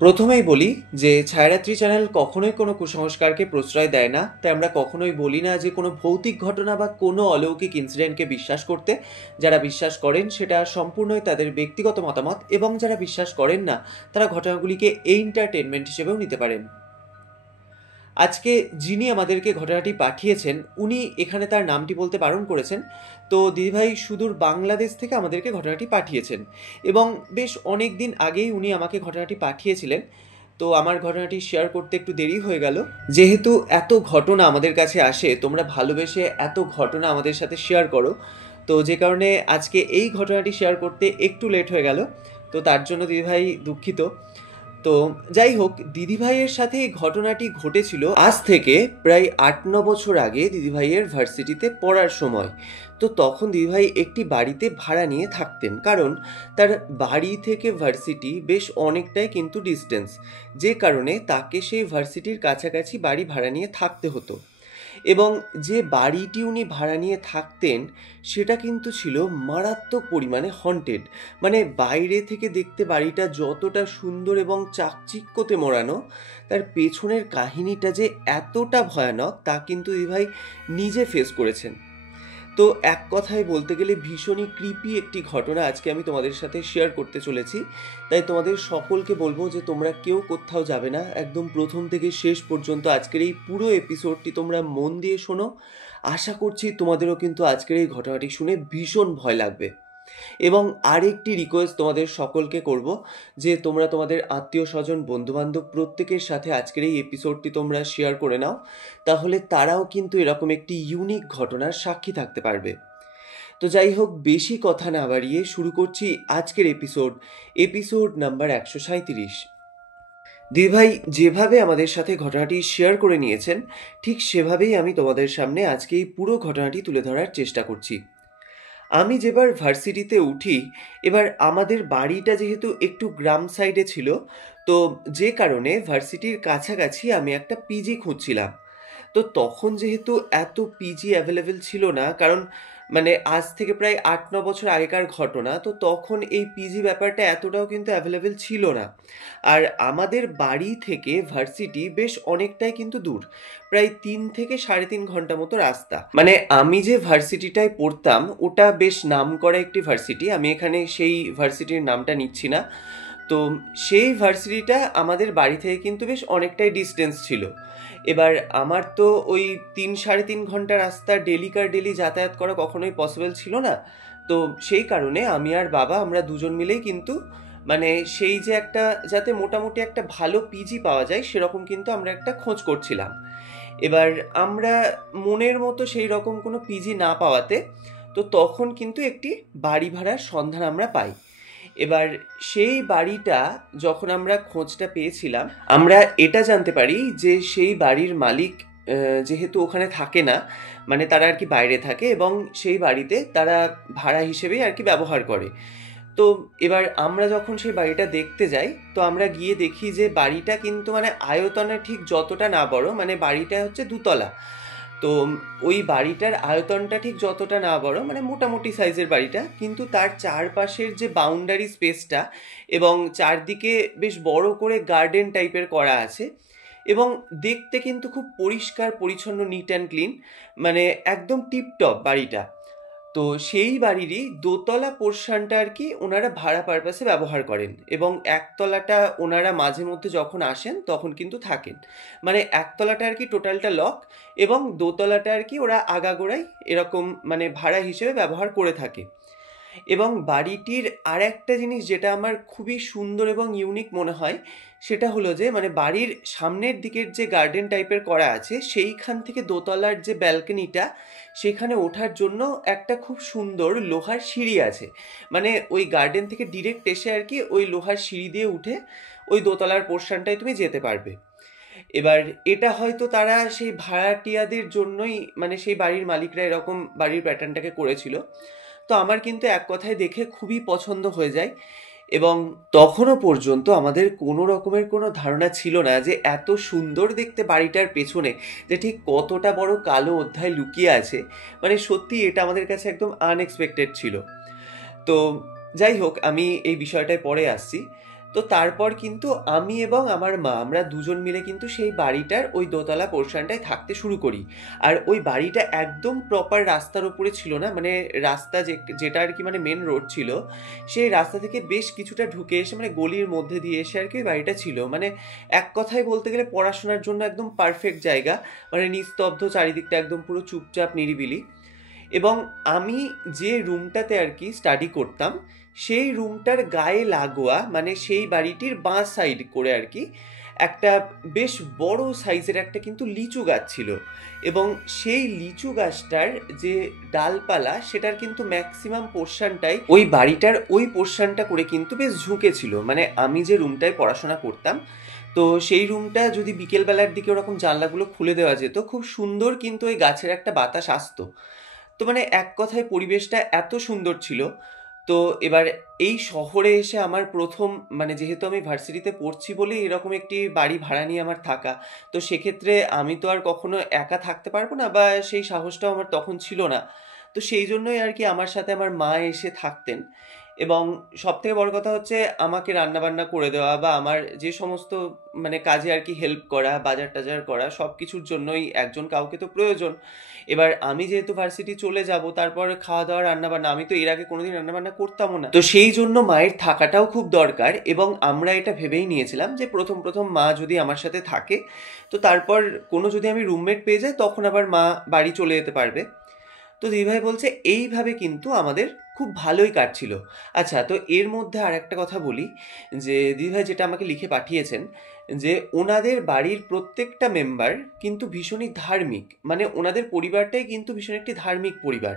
প্রথমেই বলি যে ছায়ারাত্রি চ্যানেল কখনোই কোনো কুসংস্কারকে প্রশ্রয় দেয় না, তাই আমরা কখনোই বলি না যে কোনো ভৌতিক ঘটনা বা কোনো অলৌকিক ইনসিডেন্টকে বিশ্বাস করতে। যারা বিশ্বাস করেন সেটা সম্পূর্ণই তাদের ব্যক্তিগত মতামত, এবং যারা বিশ্বাস করেন না তারা ঘটনাগুলিকে এন্টারটেনমেন্ট হিসেবেও নিতে পারেন। আজকে যিনি আমাদেরকে ঘটনাটি পাঠিয়েছেন উনি এখানে তার নামটি বলতে বারণ করেছেন। তো দিদিভাই সুদূর বাংলাদেশ থেকে আমাদেরকে ঘটনাটি পাঠিয়েছেন, এবং বেশ অনেক দিন আগেই উনি আমাকে ঘটনাটি পাঠিয়েছিলেন। তো আমার ঘটনাটি শেয়ার করতে একটু দেরি হয়ে গেল, যেহেতু এত ঘটনা আমাদের কাছে আসে, তোমরা ভালোবেসে এত ঘটনা আমাদের সাথে শেয়ার করো, তো যে কারণে আজকে এই ঘটনাটি শেয়ার করতে একটু লেট হয়ে গেল। তো তার জন্য দিদিভাই দুঃখিত। তো যাই হোক, দিদিভাইয়ের সাথে এই ঘটনাটি ঘটেছিল আজ থেকে প্রায় ৮-৯ বছর আগে দিদিভাইয়ের ভার্সিটিতে পড়ার সময়। তো তখন দিদিভাই একটি বাড়িতে ভাড়া নিয়ে থাকতেন, কারণ তার বাড়ি থেকে ভার্সিটি বেশ অনেকটাই কিন্তু ডিস্টেন্স, যে কারণে তাকে সেই ভার্সিটির কাছাকাছি বাড়ি ভাড়া নিয়ে থাকতে হতো। এবং যে বাড়িটি উনি ভাড়া নিয়ে থাকতেন সেটা কিন্তু ছিল মারাত্মক পরিমাণে হন্টেড। মানে বাইরে থেকে দেখতে বাড়িটা যতটা সুন্দর এবং চাকচিক্যতে মোড়ানো, তার পেছনের কাহিনীটা যে এতটা ভয়ানক তা কিন্তু দিদিভাই নিজে ফেস করেছেন। তো এক কথায় বলতে গেলে ভীষণই ক্রিপি একটি ঘটনা আজকে আমি তোমাদের সাথে শেয়ার করতে চলেছি। তাই তোমাদের সকলকে বলবো যে তোমরা কেউ কোথাও যাবে না, একদম প্রথম থেকে শেষ পর্যন্ত আজকের এই পুরো এপিসোডটি তোমরা মন দিয়ে শোনো। আশা করছি তোমাদেরও কিন্তু আজকের এই ঘটনাটি শুনে ভীষণ ভয় লাগবে। এবং আরেকটি রিকোয়েস্ট তোমাদের সকলকে করব যে তোমরা তোমাদের আত্মীয় স্বজন বন্ধুবান্ধব প্রত্যেকের সাথে আজকের এই এপিসোডটি তোমরা শেয়ার করে নাও, তাহলে তারাও কিন্তু এরকম একটি ইউনিক ঘটনার সাক্ষী থাকতে পারবে। তো যাই হোক, বেশি কথা না বাড়িয়ে শুরু করছি আজকের এপিসোড নাম্বার ১৩৭। দিদিভাই যেভাবে আমাদের সাথে ঘটনাটি শেয়ার করে নিয়েছেন ঠিক সেভাবেই আমি তোমাদের সামনে আজকে এই পুরো ঘটনাটি তুলে ধরার চেষ্টা করছি। আমি যেবার ভার্সিটিতে উঠি, এবার আমাদের বাড়িটা যেহেতু একটু গ্রাম সাইডে ছিল, তো যে কারণে ভার্সিটির কাছাকাছি আমি একটা পিজি খুঁজছিলাম। তো তখন যেহেতু এত পিজি অ্যাভেলেবেল ছিল না, কারণ মানে আজ থেকে প্রায় ৮-৯ বছর আগেকার ঘটনা, তো তখন এই পিজি ব্যাপারটা এতটাও কিন্তু অ্যাভেলেবেল ছিল না। আর আমাদের বাড়ি থেকে ভার্সিটি বেশ অনেকটাই কিন্তু দূর, প্রায় ৩ থেকে সাড়ে ৩ ঘন্টা মতো রাস্তা। মানে আমি যে ভার্সিটিটায় পড়তাম ওটা বেশ নামকরা একটি ভার্সিটি, আমি এখানে সেই ভার্সিটির নামটা নিচ্ছি না। তো সেই ভার্সিটিটা আমাদের বাড়ি থেকে কিন্তু বেশ অনেকটাই ডিস্টেন্স ছিল। এবার আমার তো ওই ৩-সাড়ে ৩ ঘন্টা রাস্তা ডেলিকার ডেলি যাতায়াত করা কখনোই পসিবল ছিল না। তো সেই কারণে আমি আর বাবা আমরা দুজন মিলেই কিন্তু মানে সেই যে একটা যাতে মোটামুটি একটা ভালো পিজি পাওয়া যায় সেরকম কিন্তু আমরা একটা খোঁজ করছিলাম। এবার আমরা মনের মতো সেই রকম কোনো পিজি না পাওয়াতে তো তখন কিন্তু একটি বাড়ি ভাড়ার সন্ধান আমরা পাই। এবার সেই বাড়িটা যখন আমরা খোঁজটা পেয়েছিলাম, আমরা এটা জানতে পারি যে সেই বাড়ির মালিক যেহেতু ওখানে থাকে না, মানে তারা আর কি বাইরে থাকে, এবং সেই বাড়িতে তারা ভাড়া হিসেবেই আর কি ব্যবহার করে। তো এবার আমরা যখন সেই বাড়িটা দেখতে যাই, তো আমরা গিয়ে দেখি যে বাড়িটা কিন্তু মানে আয়তনে ঠিক যতটা না বড়, মানে বাড়িটা হচ্ছে ২ তলা। তো ওই বাড়িটার আয়তনটা ঠিক যতটা না বড়, মানে মোটামুটি সাইজের বাড়িটা, কিন্তু তার চারপাশের যে বাউন্ডারি স্পেসটা এবং চারদিকে বেশ বড় করে গার্ডেন টাইপের করা আছে, এবং দেখতে কিন্তু খুব পরিষ্কার পরিচ্ছন্ন, নিট অ্যান্ড ক্লিন, মানে একদম টিপটপ বাড়িটা। তো সেই বাড়িরই দোতলা পোর্শনটা আর কি ওনারা ভাড়া পারপাসে ব্যবহার করেন, এবং একতলাটা ওনারা মাঝে মধ্যে যখন আসেন তখন কিন্তু থাকেন। মানে একতলাটা আর কি টোটালটা লক, এবং দোতলাটা আর কি ওরা আগাগোড়াই এরকম মানে ভাড়া হিসেবে ব্যবহার করে থাকে। এবং বাড়িটির আর একটা জিনিস যেটা আমার খুবই সুন্দর এবং ইউনিক মনে হয়, সেটা হলো যে মানে বাড়ির সামনের দিকের যে গার্ডেন টাইপের করা আছে সেইখান থেকে দোতলার যে ব্যালকনিটা, সেখানে ওঠার জন্য একটা খুব সুন্দর লোহার সিঁড়ি আছে। মানে ওই গার্ডেন থেকে ডিরেক্ট এসে আর কি ওই লোহার সিঁড়ি দিয়ে উঠে ওই দোতলার পোর্শনটায় তুমি যেতে পারবে। এবার এটা হয়তো তারা সেই ভাড়াটিয়াদের জন্যই, মানে সেই বাড়ির মালিকরা এরকম বাড়ির প্যাটার্নটাকে করেছিল। তো আমার কিন্তু এক কথায় দেখে খুবই পছন্দ হয়ে যায়, এবং তখনও পর্যন্ত আমাদের কোনো রকমের কোনো ধারণা ছিল না যে এত সুন্দর দেখতে বাড়িটার পেছনে যে ঠিক কতটা বড় কালো অধ্যায় লুকিয়ে আছে। মানে সত্যি এটা আমাদের কাছে একদম আনএক্সপেক্টেড ছিল। তো যাই হোক, আমি এই বিষয়টায় পরে আসছি। তো তারপর কিন্তু আমি এবং আমার মা আমরা দুজন মিলে কিন্তু সেই বাড়িটার ওই দোতলা পোর্শনটায় থাকতে শুরু করি। আর ওই বাড়িটা একদম প্রপার রাস্তার উপরে ছিল না, মানে রাস্তা যেটা আর কি মানে মেন রোড ছিল, সেই রাস্তা থেকে বেশ কিছুটা ঢুকে এসে মানে গলির মধ্যে দিয়ে এসে আর কি ওই বাড়িটা ছিল। মানে এক কথায় বলতে গেলে পড়াশোনার জন্য একদম পারফেক্ট জায়গা, মানে নিস্তব্ধ, চারিদিকটা একদম পুরো চুপচাপ নিরিবিলি। এবং আমি যে রুমটাতে আর কি স্টাডি করতাম, সেই রুমটার গায়ে লাগোয়া মানে সেই বাড়িটির বাঁ সাইড করে আর কি একটা বেশ বড় সাইজের একটা কিন্তু লিচু গাছ ছিল। এবং সেই লিচু গাছটার যে ডালপালা সেটার কিন্তু ম্যাক্সিমাম পোর্শনটাই ওই বাড়িটার ওই পোর্শনটা করে কিন্তু বেশ ঝুঁকে ছিল। মানে আমি যে রুমটায় পড়াশোনা করতাম, তো সেই রুমটা যদি বিকেলবেলার দিকে ওরকম জানলাগুলো খুলে দেওয়া যেত, খুব সুন্দর কিন্তু ওই গাছের একটা বাতাস আসতো। তো মানে এক কথায় পরিবেশটা এত সুন্দর ছিল। তো এবার এই শহরে এসে আমার প্রথম, মানে যেহেতু আমি ভার্সিটিতে পড়ছি বলেই এরকম একটি বাড়ি ভাড়া নিয়ে আমার থাকা, তো সেক্ষেত্রে আমি তো আর কখনো একা থাকতে পারবো না, বা সেই সাহসটাও আমার তখন ছিল না। তো সেই জন্যই আর কি আমার সাথে আমার মা এসে থাকতেন। এবং সবথেকে বড় কথা হচ্ছে আমাকে রান্নাবান্না করে দেওয়া বা আমার যে সমস্ত মানে কাজে আর কি হেল্প করা, বাজার টাজার করা, সব কিছুর জন্যই একজন কাউকে তো প্রয়োজন। এবার আমি যেহেতু ভার্সিটি চলে যাব, তারপর খাওয়া দাওয়া রান্নাবান্না, আমি তো এর আগে কোনোদিন রান্নাবান্না করতামও না, তো সেই জন্য মায়ের থাকাটাও খুব দরকার। এবং আমরা এটা ভেবেই নিয়েছিলাম যে প্রথম প্রথম মা যদি আমার সাথে থাকে, তো তারপর কোনো যদি আমি রুমমেট পেয়ে যাই তখন আবার মা বাড়ি চলে যেতে পারবে। তো দিদিভাই বলছে এইভাবে কিন্তু আমাদের খুব ভালোই কাটছিল। আচ্ছা, তো এর মধ্যে আর একটা কথা বলি, যে দিদিভাই যেটা আমাকে লিখে পাঠিয়েছেন, যে ওনাদের বাড়ির প্রত্যেকটা মেম্বার কিন্তু ভীষণই ধার্মিক, মানে ওনাদের পরিবারটাই কিন্তু ভীষণ একটি ধার্মিক পরিবার।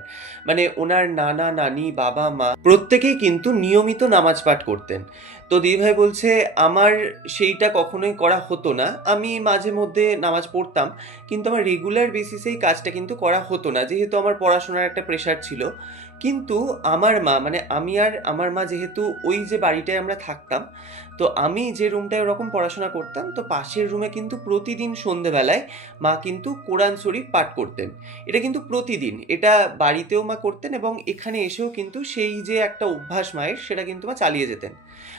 মানে ওনার নানা নানি বাবা মা প্রত্যেকেই কিন্তু নিয়মিত নামাজ পাঠ করতেন। তো দিদিভাই বলছে আমার সেইটা কখনোই করা হতো না, আমি মাঝে মধ্যে নামাজ পড়তাম, কিন্তু আমার রেগুলার বেসিসেই কাজটা কিন্তু করা হতো না, যেহেতু আমার পড়াশোনার একটা প্রেশার ছিল। কিন্তু আমার মা, মানে আমি আর আমার মা যেহেতু ওই যে বাড়িটায় আমরা থাকতাম, তো আমি যে রুমটায় ওরকম পড়াশোনা করতাম, তো পাশের রুমে কিন্তু প্রতিদিন সন্ধেবেলায় মা কিন্তু কোরআন শরীফ পাঠ করতেন। এটা কিন্তু প্রতিদিন, এটা বাড়িতেও মা করতেন এবং এখানে এসেও কিন্তু সেই যে একটা অভ্যাস মায়ের, সেটা কিন্তু মা চালিয়ে যেতেন।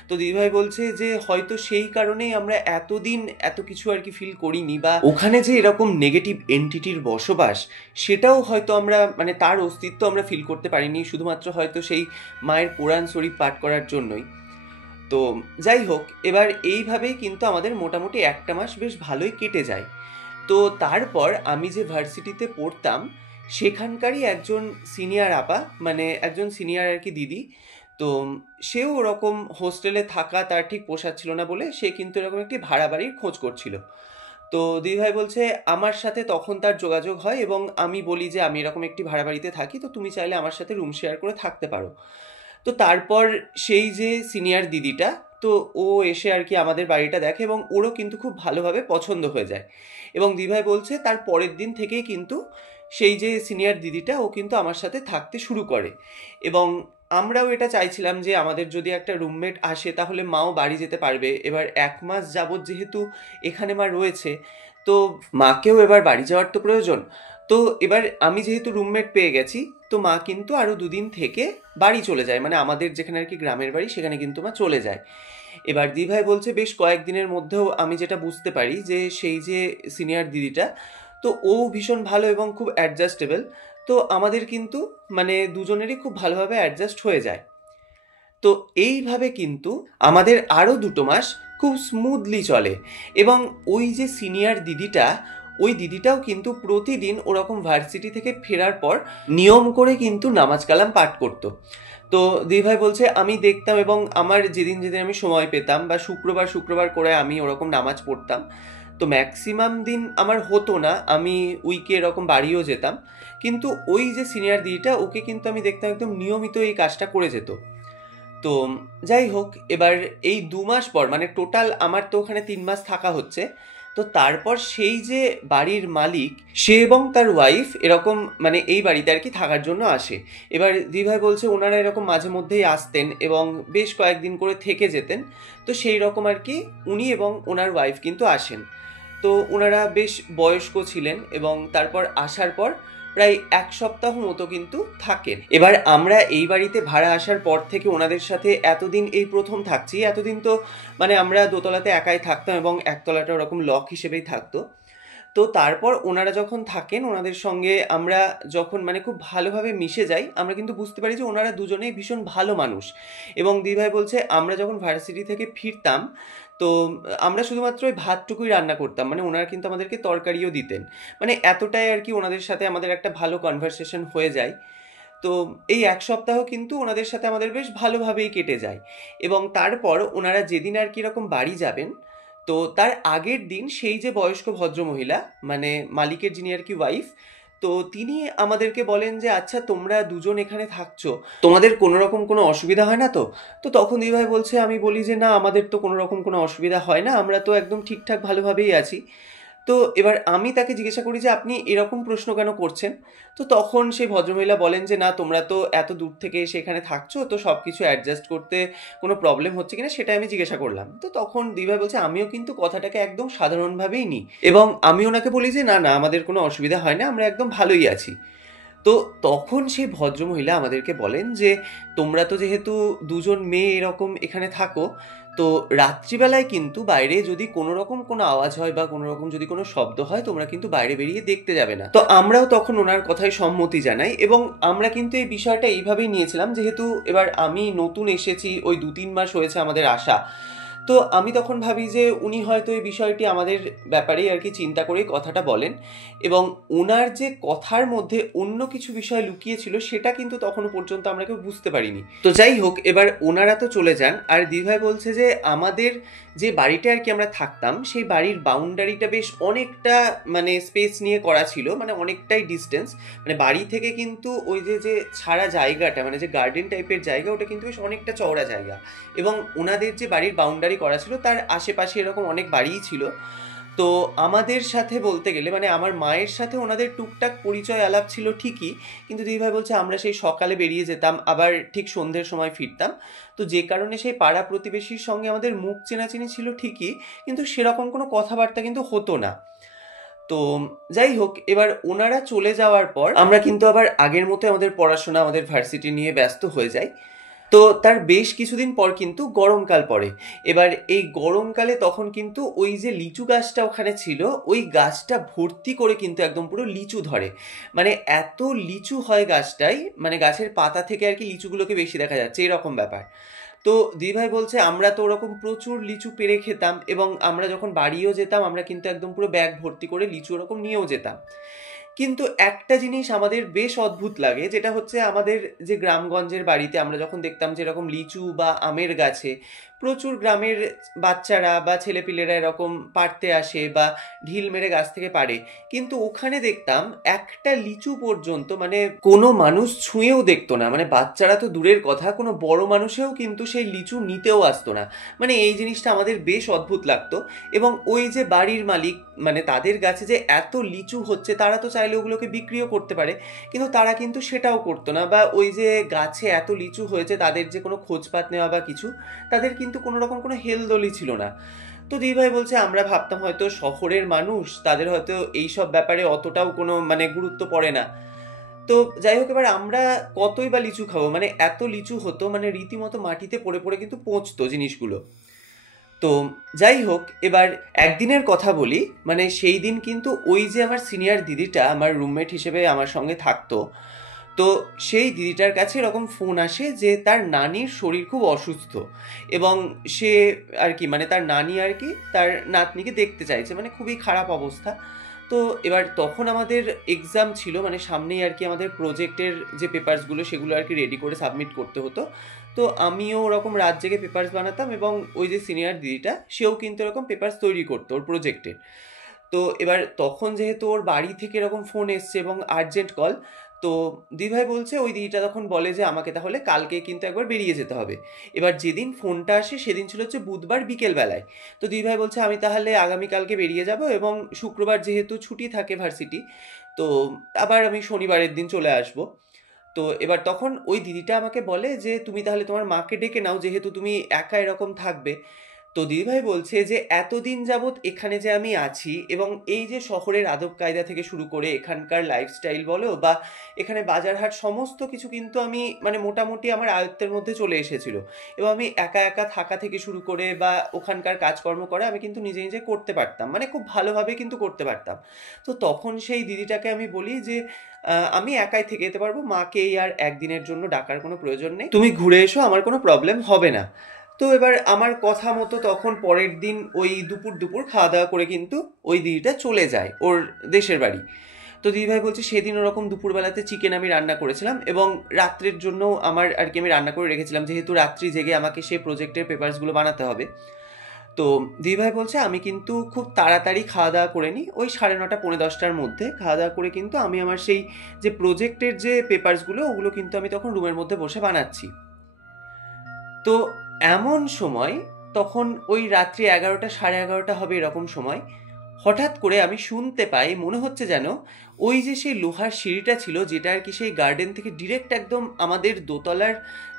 তো দিদিভাই বলছে যে হয়তো সেই কারণেই আমরা এতদিন এত কিছু আর কি ফিল করিনি, বা ওখানে যে এরকম নেগেটিভ এন্টিটির বসবাস, সেটাও হয়তো আমরা মানে তার অস্তিত্ব আমরা ফিল করতে পারিনি, শুধুমাত্র হয়তো সেই মায়ের কোরআন শরীফ পাঠ করার জন্যই। তো যাই হোক, এবার এইভাবেই কিন্তু আমাদের মোটামুটি একটা মাস বেশ ভালোই কেটে যায়। তো তারপর আমি যে ভার্সিটিতে পড়তাম, সেখানকারই একজন সিনিয়র আপা, মানে একজন সিনিয়র আর কি দিদি, তো সেও ওরকম হোস্টেলে থাকা তার ঠিক পোষাচ্ছিল না বলে সে কিন্তু এরকম একটি ভাড়া বাড়ির খোঁজ করছিল। তো দিদিভাই বলছে আমার সাথে তখন তার যোগাযোগ হয় এবং আমি বলি যে আমি এরকম একটি ভাড়া বাড়িতে থাকি, তো তুমি চাইলে আমার সাথে রুম শেয়ার করে থাকতে পারো। তো তারপর সেই যে সিনিয়র দিদিটা, তো ও এসে আর কি আমাদের বাড়িটা দেখে এবং ওরও কিন্তু খুব ভালোভাবে পছন্দ হয়ে যায়। এবং দিদিভাই বলছে তার পরের দিন থেকেই কিন্তু সেই যে সিনিয়র দিদিটা ও কিন্তু আমার সাথে থাকতে শুরু করে। এবং আমরাও এটা চাইছিলাম যে আমাদের যদি একটা রুমমেট আসে তাহলে মাও বাড়ি যেতে পারবে। এবার এক মাস যাবৎ যেহেতু এখানে মা রয়েছে, তো মাকেও এবার বাড়ি যাওয়ার তো প্রয়োজন। তো এবার আমি যেহেতু রুমমেট পেয়ে গেছি, তো মা কিন্তু আরও দুদিন থেকে বাড়ি চলে যায়, মানে আমাদের যেখানে আর কি গ্রামের বাড়ি সেখানে কিন্তু মা চলে যায়। এবার দিদিভাই বলছে বেশ কয়েকদিনের মধ্যেও আমি যেটা বুঝতে পারি যে সেই যে সিনিয়র দিদিটা, তো ও ভীষণ ভালো এবং খুব অ্যাডজাস্টেবল। তো আমাদের কিন্তু মানে দুজনেরই খুব ভালোভাবে অ্যাডজাস্ট হয়ে যায়। তো এইভাবে কিন্তু আমাদের আরও 2 মাস খুব স্মুথলি চলে। এবং ওই যে সিনিয়র দিদিটা, ওই দিদিটাও কিন্তু প্রতিদিন ওরকম ভার্সিটি থেকে ফেরার পর নিয়ম করে কিন্তু নামাজ কালাম পাঠ করতো। তো দিদিভাই বলছে আমি দেখতাম এবং আমার যেদিন যেদিন আমি সময় পেতাম বা শুক্রবার শুক্রবার করে আমি ওরকম নামাজ পড়তাম। তো ম্যাক্সিমাম দিন আমার হতো না, আমি উইকে এরকম বাড়িও যেতাম, কিন্তু ওই যে সিনিয়র দিদিটা ওকে কিন্তু আমি দেখতাম একদম নিয়মিত এই কাজটা করে যেত। তো যাই হোক, এবার এই 2 মাস পর মানে টোটাল আমার তো ওখানে 3 মাস থাকা হচ্ছে। তো তারপর সেই যে বাড়ির মালিক, সে এবং তার ওয়াইফ এরকম মানে এই বাড়িতে আর কি থাকার জন্য আসে। এবার দিদিভাই বলছে ওনারা এরকম মাঝে মধ্যেই আসতেন এবং বেশ কয়েকদিন করে থেকে যেতেন। তো সেই রকম আর কি উনি এবং ওনার ওয়াইফ কিন্তু আসেন। তো ওনারা বেশ বয়স্ক ছিলেন এবং তারপর আসার পর প্রায় 1 সপ্তাহ মতো কিন্তু থাকেন। এবার আমরা এই বাড়িতে ভাড়া আসার পর থেকে ওনাদের সাথে এতদিন এই প্রথম থাকছি। এতদিন তো মানে আমরা দোতলাতে একাই থাকতাম এবং একতলাটা ওরকম লক হিসেবেই থাকতো। তো তারপর ওনারা যখন থাকেন ওনাদের সঙ্গে আমরা যখন মানে খুব ভালোভাবে মিশে যাই, আমরা কিন্তু বুঝতে পারি যে ওনারা দুজনেই ভীষণ ভালো মানুষ। এবং দিদিভাই বলছে আমরা যখন ভার্সিটি থেকে ফিরতাম, তো আমরা শুধুমাত্র ওই ভাতটুকুই রান্না করতাম, মানে ওনারা কিন্তু আমাদেরকে তরকারিও দিতেন। মানে এতটাই আর কি ওনাদের সাথে আমাদের একটা ভালো কনভারসেশন হয়ে যায়। তো এই 1 সপ্তাহ কিন্তু ওনাদের সাথে আমাদের বেশ ভালোভাবেই কেটে যায়। এবং তারপর ওনারা যেদিন আর কি এরকম বাড়ি যাবেন, তো তার আগের দিন সেই যে বয়স্ক ভদ্রমহিলা, মানে মালিকের যিনি আর কি ওয়াইফ, তো তিনি আমাদেরকে বলেন যে আচ্ছা তোমরা দুজন এখানে থাকছো, তোমাদের কোনো রকম কোনো অসুবিধা হয় না তো? তো তখন দিদিভাই বলছে, আমি বলি যে না আমাদের তো কোনো রকম কোনো অসুবিধা হয় না, আমরা তো একদম ঠিকঠাক ভালোভাবেই আছি। তো এবার আমি তাকে জিজ্ঞাসা করি যে আপনি এরকম প্রশ্ন কেন করছেন? তো তখন সেই ভদ্রমহিলা বলেন যে না তোমরা তো এত দূর থেকে এসে এখানে থাকছো, তো সব কিছু অ্যাডজাস্ট করতে কোনো প্রবলেম হচ্ছে কিনা সেটা আমি জিজ্ঞাসা করলাম। তো তখন দিদিভাই বলছে আমিও কিন্তু কথাটাকে একদম সাধারণভাবেই নিই এবং আমি ওনাকে বলি যে না না আমাদের কোনো অসুবিধা হয় না, আমরা একদম ভালোই আছি। তো তখন সেই ভদ্রমহিলা আমাদেরকে বলেন যে তোমরা তো যেহেতু দুজন মেয়ে এরকম এখানে থাকো, তো রাত্রিবেলায় কিন্তু বাইরে যদি কোনো রকম কোনো আওয়াজ হয় বা কোনো রকম যদি কোনো শব্দ হয় তোমরা কিন্তু বাইরে বেরিয়ে দেখতে যাবে না। তো আমরাও তখন ওনার কথায় সম্মতি জানাই এবং আমরা কিন্তু এই বিষয়টা এইভাবেই নিয়েছিলাম, যেহেতু এবার আমি নতুন এসেছি, ওই 2-3 মাস হয়েছে আমাদের আসা। তো আমি তখন ভাবি যে উনি হয়তো এই বিষয়টি আমাদের ব্যাপারেই আর কি চিন্তা করেই কথাটা বলেন এবং ওনার যে কথার মধ্যে অন্য কিছু বিষয় লুকিয়ে ছিল সেটা কিন্তু তখনও পর্যন্ত আমরা কেউ বুঝতে পারিনি। তো যাই হোক, এবার ওনারা তো চলে যান আর দিদিভাই বলছে যে আমাদের যে বাড়িটা আর কি আমরা থাকতাম সেই বাড়ির বাউন্ডারিটা বেশ অনেকটা মানে স্পেস নিয়ে করা ছিল, মানে অনেকটাই ডিস্টেন্স, মানে বাড়ি থেকে কিন্তু ওই যে যে ছাড়া জায়গাটা মানে যে গার্ডেন টাইপের জায়গা ওটা কিন্তু বেশ অনেকটা চওড়া জায়গা এবং ওনাদের যে বাড়ির বাউন্ডারি করা ছিল তার আশেপাশে এরকম অনেক বাড়িই ছিল। তো আমাদের সাথে বলতে গেলে মানে আমার মায়ের সাথে ওনাদের টুকটাক পরিচয় আলাপ ছিল ঠিকই, কিন্তু দিদিভাই বলছে আমরা সেই সকালে বেরিয়ে যেতাম আবার ঠিক সন্ধ্যের সময় ফিরতাম। তো যে কারণে সেই পাড়া প্রতিবেশীর সঙ্গে আমাদের মুখ চেনাচেনি ছিল ঠিকই, কিন্তু সেরকম কোনো কথাবার্তা কিন্তু হতো না। তো যাই হোক, এবার ওনারা চলে যাওয়ার পর আমরা কিন্তু আবার আগের মতো আমাদের পড়াশোনা আমাদের ভার্সিটি নিয়ে ব্যস্ত হয়ে যাই। তো তার বেশ কিছুদিন পর কিন্তু গরমকাল পড়ে। এবার এই গরমকালে তখন কিন্তু ওই যে লিচু গাছটা ওখানে ছিল ওই গাছটা ভর্তি করে কিন্তু একদম পুরো লিচু ধরে, মানে এত লিচু হয় গাছটাই, মানে গাছের পাতা থেকে আর কি লিচুগুলোকে বেশি দেখা যাচ্ছে এরকম ব্যাপার। তো দিদিভাই বলছে আমরা তো ওরকম প্রচুর লিচু পেড়ে খেতাম এবং আমরা যখন বাড়িও যেতাম আমরা কিন্তু একদম পুরো ব্যাগ ভর্তি করে লিচু ওরকম নিয়েও যেতাম। কিন্তু একটা জিনিস আমাদের বেশ অদ্ভুত লাগে, যেটা হচ্ছে আমাদের যে গ্রামগঞ্জের বাড়িতে আমরা যখন দেখতাম যে এরকম লিচু বা আমের গাছে প্রচুর গ্রামের বাচ্চারা বা ছেলেপিলেরা এরকম পাড়তে আসে বা ঢিল মেরে গাছ থেকে পারে, কিন্তু ওখানে দেখতাম একটা লিচু পর্যন্ত মানে কোনো মানুষ ছুঁয়েও দেখতো না, মানে বাচ্চারা তো দূরের কথা, কোনো বড় মানুষেও কিন্তু সেই লিচু নিতেও আসতো না। মানে এই জিনিসটা আমাদের বেশ অদ্ভুত লাগতো। এবং ওই যে বাড়ির মালিক মানে তাদের গাছে যে এত লিচু হচ্ছে তারা তো চাইলে ওগুলোকে বিক্রিও করতে পারে, কিন্তু তারা কিন্তু সেটাও করতো না, বা ওই যে গাছে এত লিচু হয়েছে তাদের যে কোনো খোঁজপাত নেওয়া বা কিছু, তাদের কিন্তু কোনো রকম কোনো হেলদোলই ছিল না। তো দিদিভাই বলছে আমরা ভাবতাম হয়তো শহরের মানুষ, তাদের হয়তো এইসব ব্যাপারে অতটাও কোনো মানে গুরুত্ব পড়ে না। তো যাই হোক, এবার আমরা কতই বা লিচু খাবো, মানে এত লিচু হতো মানে রীতিমতো মাটিতে পড়ে পড়ে কিন্তু পচতো জিনিসগুলো। তো যাই হোক, এবার একদিনের কথা বলি, মানে সেই দিন কিন্তু ওই যে আমার সিনিয়র দিদিটা আমার রুমমেট হিসেবে আমার সঙ্গে থাকতো, তো সেই দিদিটার কাছে এরকম ফোন আসে যে তার নানির শরীর খুব অসুস্থ এবং সে আর কি মানে তার নানি আর কি তার নাতনিকে দেখতে চাইছে, মানে খুবই খারাপ অবস্থা। তো এবার তখন আমাদের এক্সাম ছিল, মানে সামনেই আর কি আমাদের প্রজেক্টের যে পেপারসগুলো সেগুলো আর কি রেডি করে সাবমিট করতে হতো। তো আমিও ওরকম রাত জেগে পেপারস বানাতাম এবং ওই যে সিনিয়র দিদিটা সেও কিন্তু এরকম পেপারস তৈরি করতো ওর প্রজেক্টের। তো এবার তখন যেহেতু ওর বাড়ি থেকে এরকম ফোন এসছে এবং আর্জেন্ট কল, তো দিদিভাই বলছে ওই দিদিটা তখন বলে যে আমাকে তাহলে কালকে কিন্তু একবার বেরিয়ে যেতে হবে। এবার যেদিন ফোনটা আসে সেদিন ছিল হচ্ছে বুধবার বিকেল বেলায়। তো দিদিভাই বলছে আমি তাহলে আগামীকালকে বেরিয়ে যাব এবং শুক্রবার যেহেতু ছুটি থাকে ভার্সিটি, তো আবার আমি শনিবারের দিন চলে আসব। তো এবার তখন ওই দিদিটা আমাকে বলে যে তুমি তাহলে তোমার মাকে ডেকে নাও, যেহেতু তুমি একা এরকম থাকবে। তো দিদিভাই বলছে যে এতদিন যাবৎ এখানে যে আমি আছি এবং এই যে শহরের আদব কায়দা থেকে শুরু করে এখানকার লাইফস্টাইল বলো বা এখানে বাজারহাট সমস্ত কিছু কিন্তু আমি মানে মোটামুটি আমার আয়ত্তের মধ্যে চলে এসেছিল, এবং আমি একা একা থাকা থেকে শুরু করে বা ওখানকার কাজকর্ম করে আমি কিন্তু নিজে নিজে করতে পারতাম, মানে খুব ভালোভাবে কিন্তু করতে পারতাম। তো তখন সেই দিদিটাকে আমি বলি যে আমি একাই থেকে যেতে পারবো, মাকে এই আর একদিনের জন্য ডাকার কোনো প্রয়োজন নেই, তুমি ঘুরে এসো, আমার কোনো প্রবলেম হবে না। তো এবার আমার কথা মতো তখন পরের দিন ওই দুপুর দুপুর খাওয়া দাওয়া করে কিন্তু ওই দিদিটা চলে যায় ওর দেশের বাড়ি। তো দিদিভাই বলছে সেদিন ওরকম দুপুরবেলাতে চিকেন আমি রান্না করেছিলাম এবং রাত্রের জন্য আমার আর কি আমি রান্না করে রেখেছিলাম, যেহেতু রাত্রি জেগে আমাকে সেই প্রজেক্টের পেপারসগুলো বানাতে হবে। তো দিদিভাই বলছে আমি কিন্তু খুব তাড়াতাড়ি খাওয়া দাওয়া করে নিই, ওই 9:30 10:45টার মধ্যে খাওয়া দাওয়া করে কিন্তু আমি আমার সেই যে প্রজেক্টের যে পেপারসগুলো ওগুলো কিন্তু আমি তখন রুমের মধ্যে বসে বানাচ্ছি। তো এমন সময় তখন ওই রাত্রি 11টা 11:30 হবে এরকম সময় হঠাৎ করে আমি শুনতে পাই, মনে হচ্ছে যেন ওই যে সেই লোহার সিঁড়িটা ছিল যেটা আর কি সেই গার্ডেন থেকে ডিরেক্ট একদম আমাদের দোতলার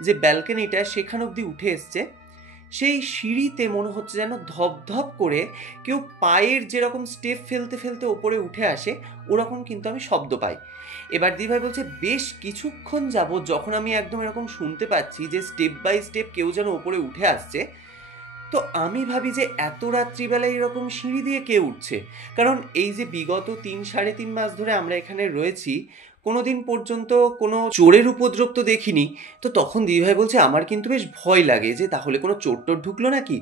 যে ব্যালকনিটা সেখান অবধি উঠে এসছে, সেই সিঁড়িতে মনে হচ্ছে যেন ধপ ধপ করে কেউ পায়ের যেরকম স্টেপ ফেলতে ফেলতে ওপরে উঠে আসে ওরকম কিন্তু আমি শব্দ পাই। এবার দিদিভাই বলছে বেশ কিছুক্ষণ যাবৎ যখন আমি একদম এরকম শুনতে পাচ্ছি যে স্টেপ বাই স্টেপ কেউ যেন ওপরে উঠে আসছে, তো আমি ভাবি যে এত রাত্রিবেলায় এরকম সিঁড়ি দিয়ে কে উঠছে, কারণ এই যে বিগত 3 সাড়ে 3 মাস ধরে আমরা এখানে রয়েছি কোনোদিন পর্যন্ত কোনো চোরের উপদ্রব তো দেখিনি। তো তখন দিদিভাই বলছে আমার কিন্তু বেশ ভয় লাগে যে তাহলে কোনো চোর টোর ঢুকলো নাকি।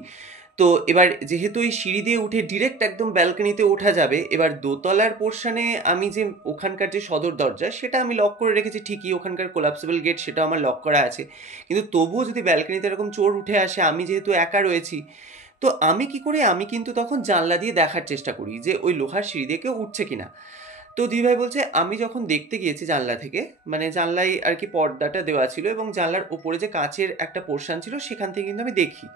তো এবার যেহেতু এই সিঁড়ি দিয়ে উঠে ডিরেক্ট একদম ব্যালকনিতে ওঠা যাবে, এবার দোতলার পোর্শনে আমি যে ওখানকার যে সদর দরজা সেটা আমি লক করে রেখেছি ঠিকই, ওখানকার কোলাপসেবল গেট সেটা আমার লক করা আছে, কিন্তু তবুও যদি ব্যালকনিতে এরকম চোর উঠে আসে, আমি যেহেতু একা রয়েছি, তো আমি কি করি, আমি কিন্তু তখন জানলা দিয়ে দেখার চেষ্টা করি যে ওই লোহার সিঁড়ি দিয়ে কেউ উঠছে কিনা। তো দিদিভাই বলছে আমি যখন দেখতে গিয়েছি জানলা থেকে, মানে জানলায় আর কি পর্দাটা দেওয়া ছিল এবং জানলার ওপরে যে কাঁচের একটা পোর্শন ছিল সেখান থেকে কিন্তু আমি দেখি,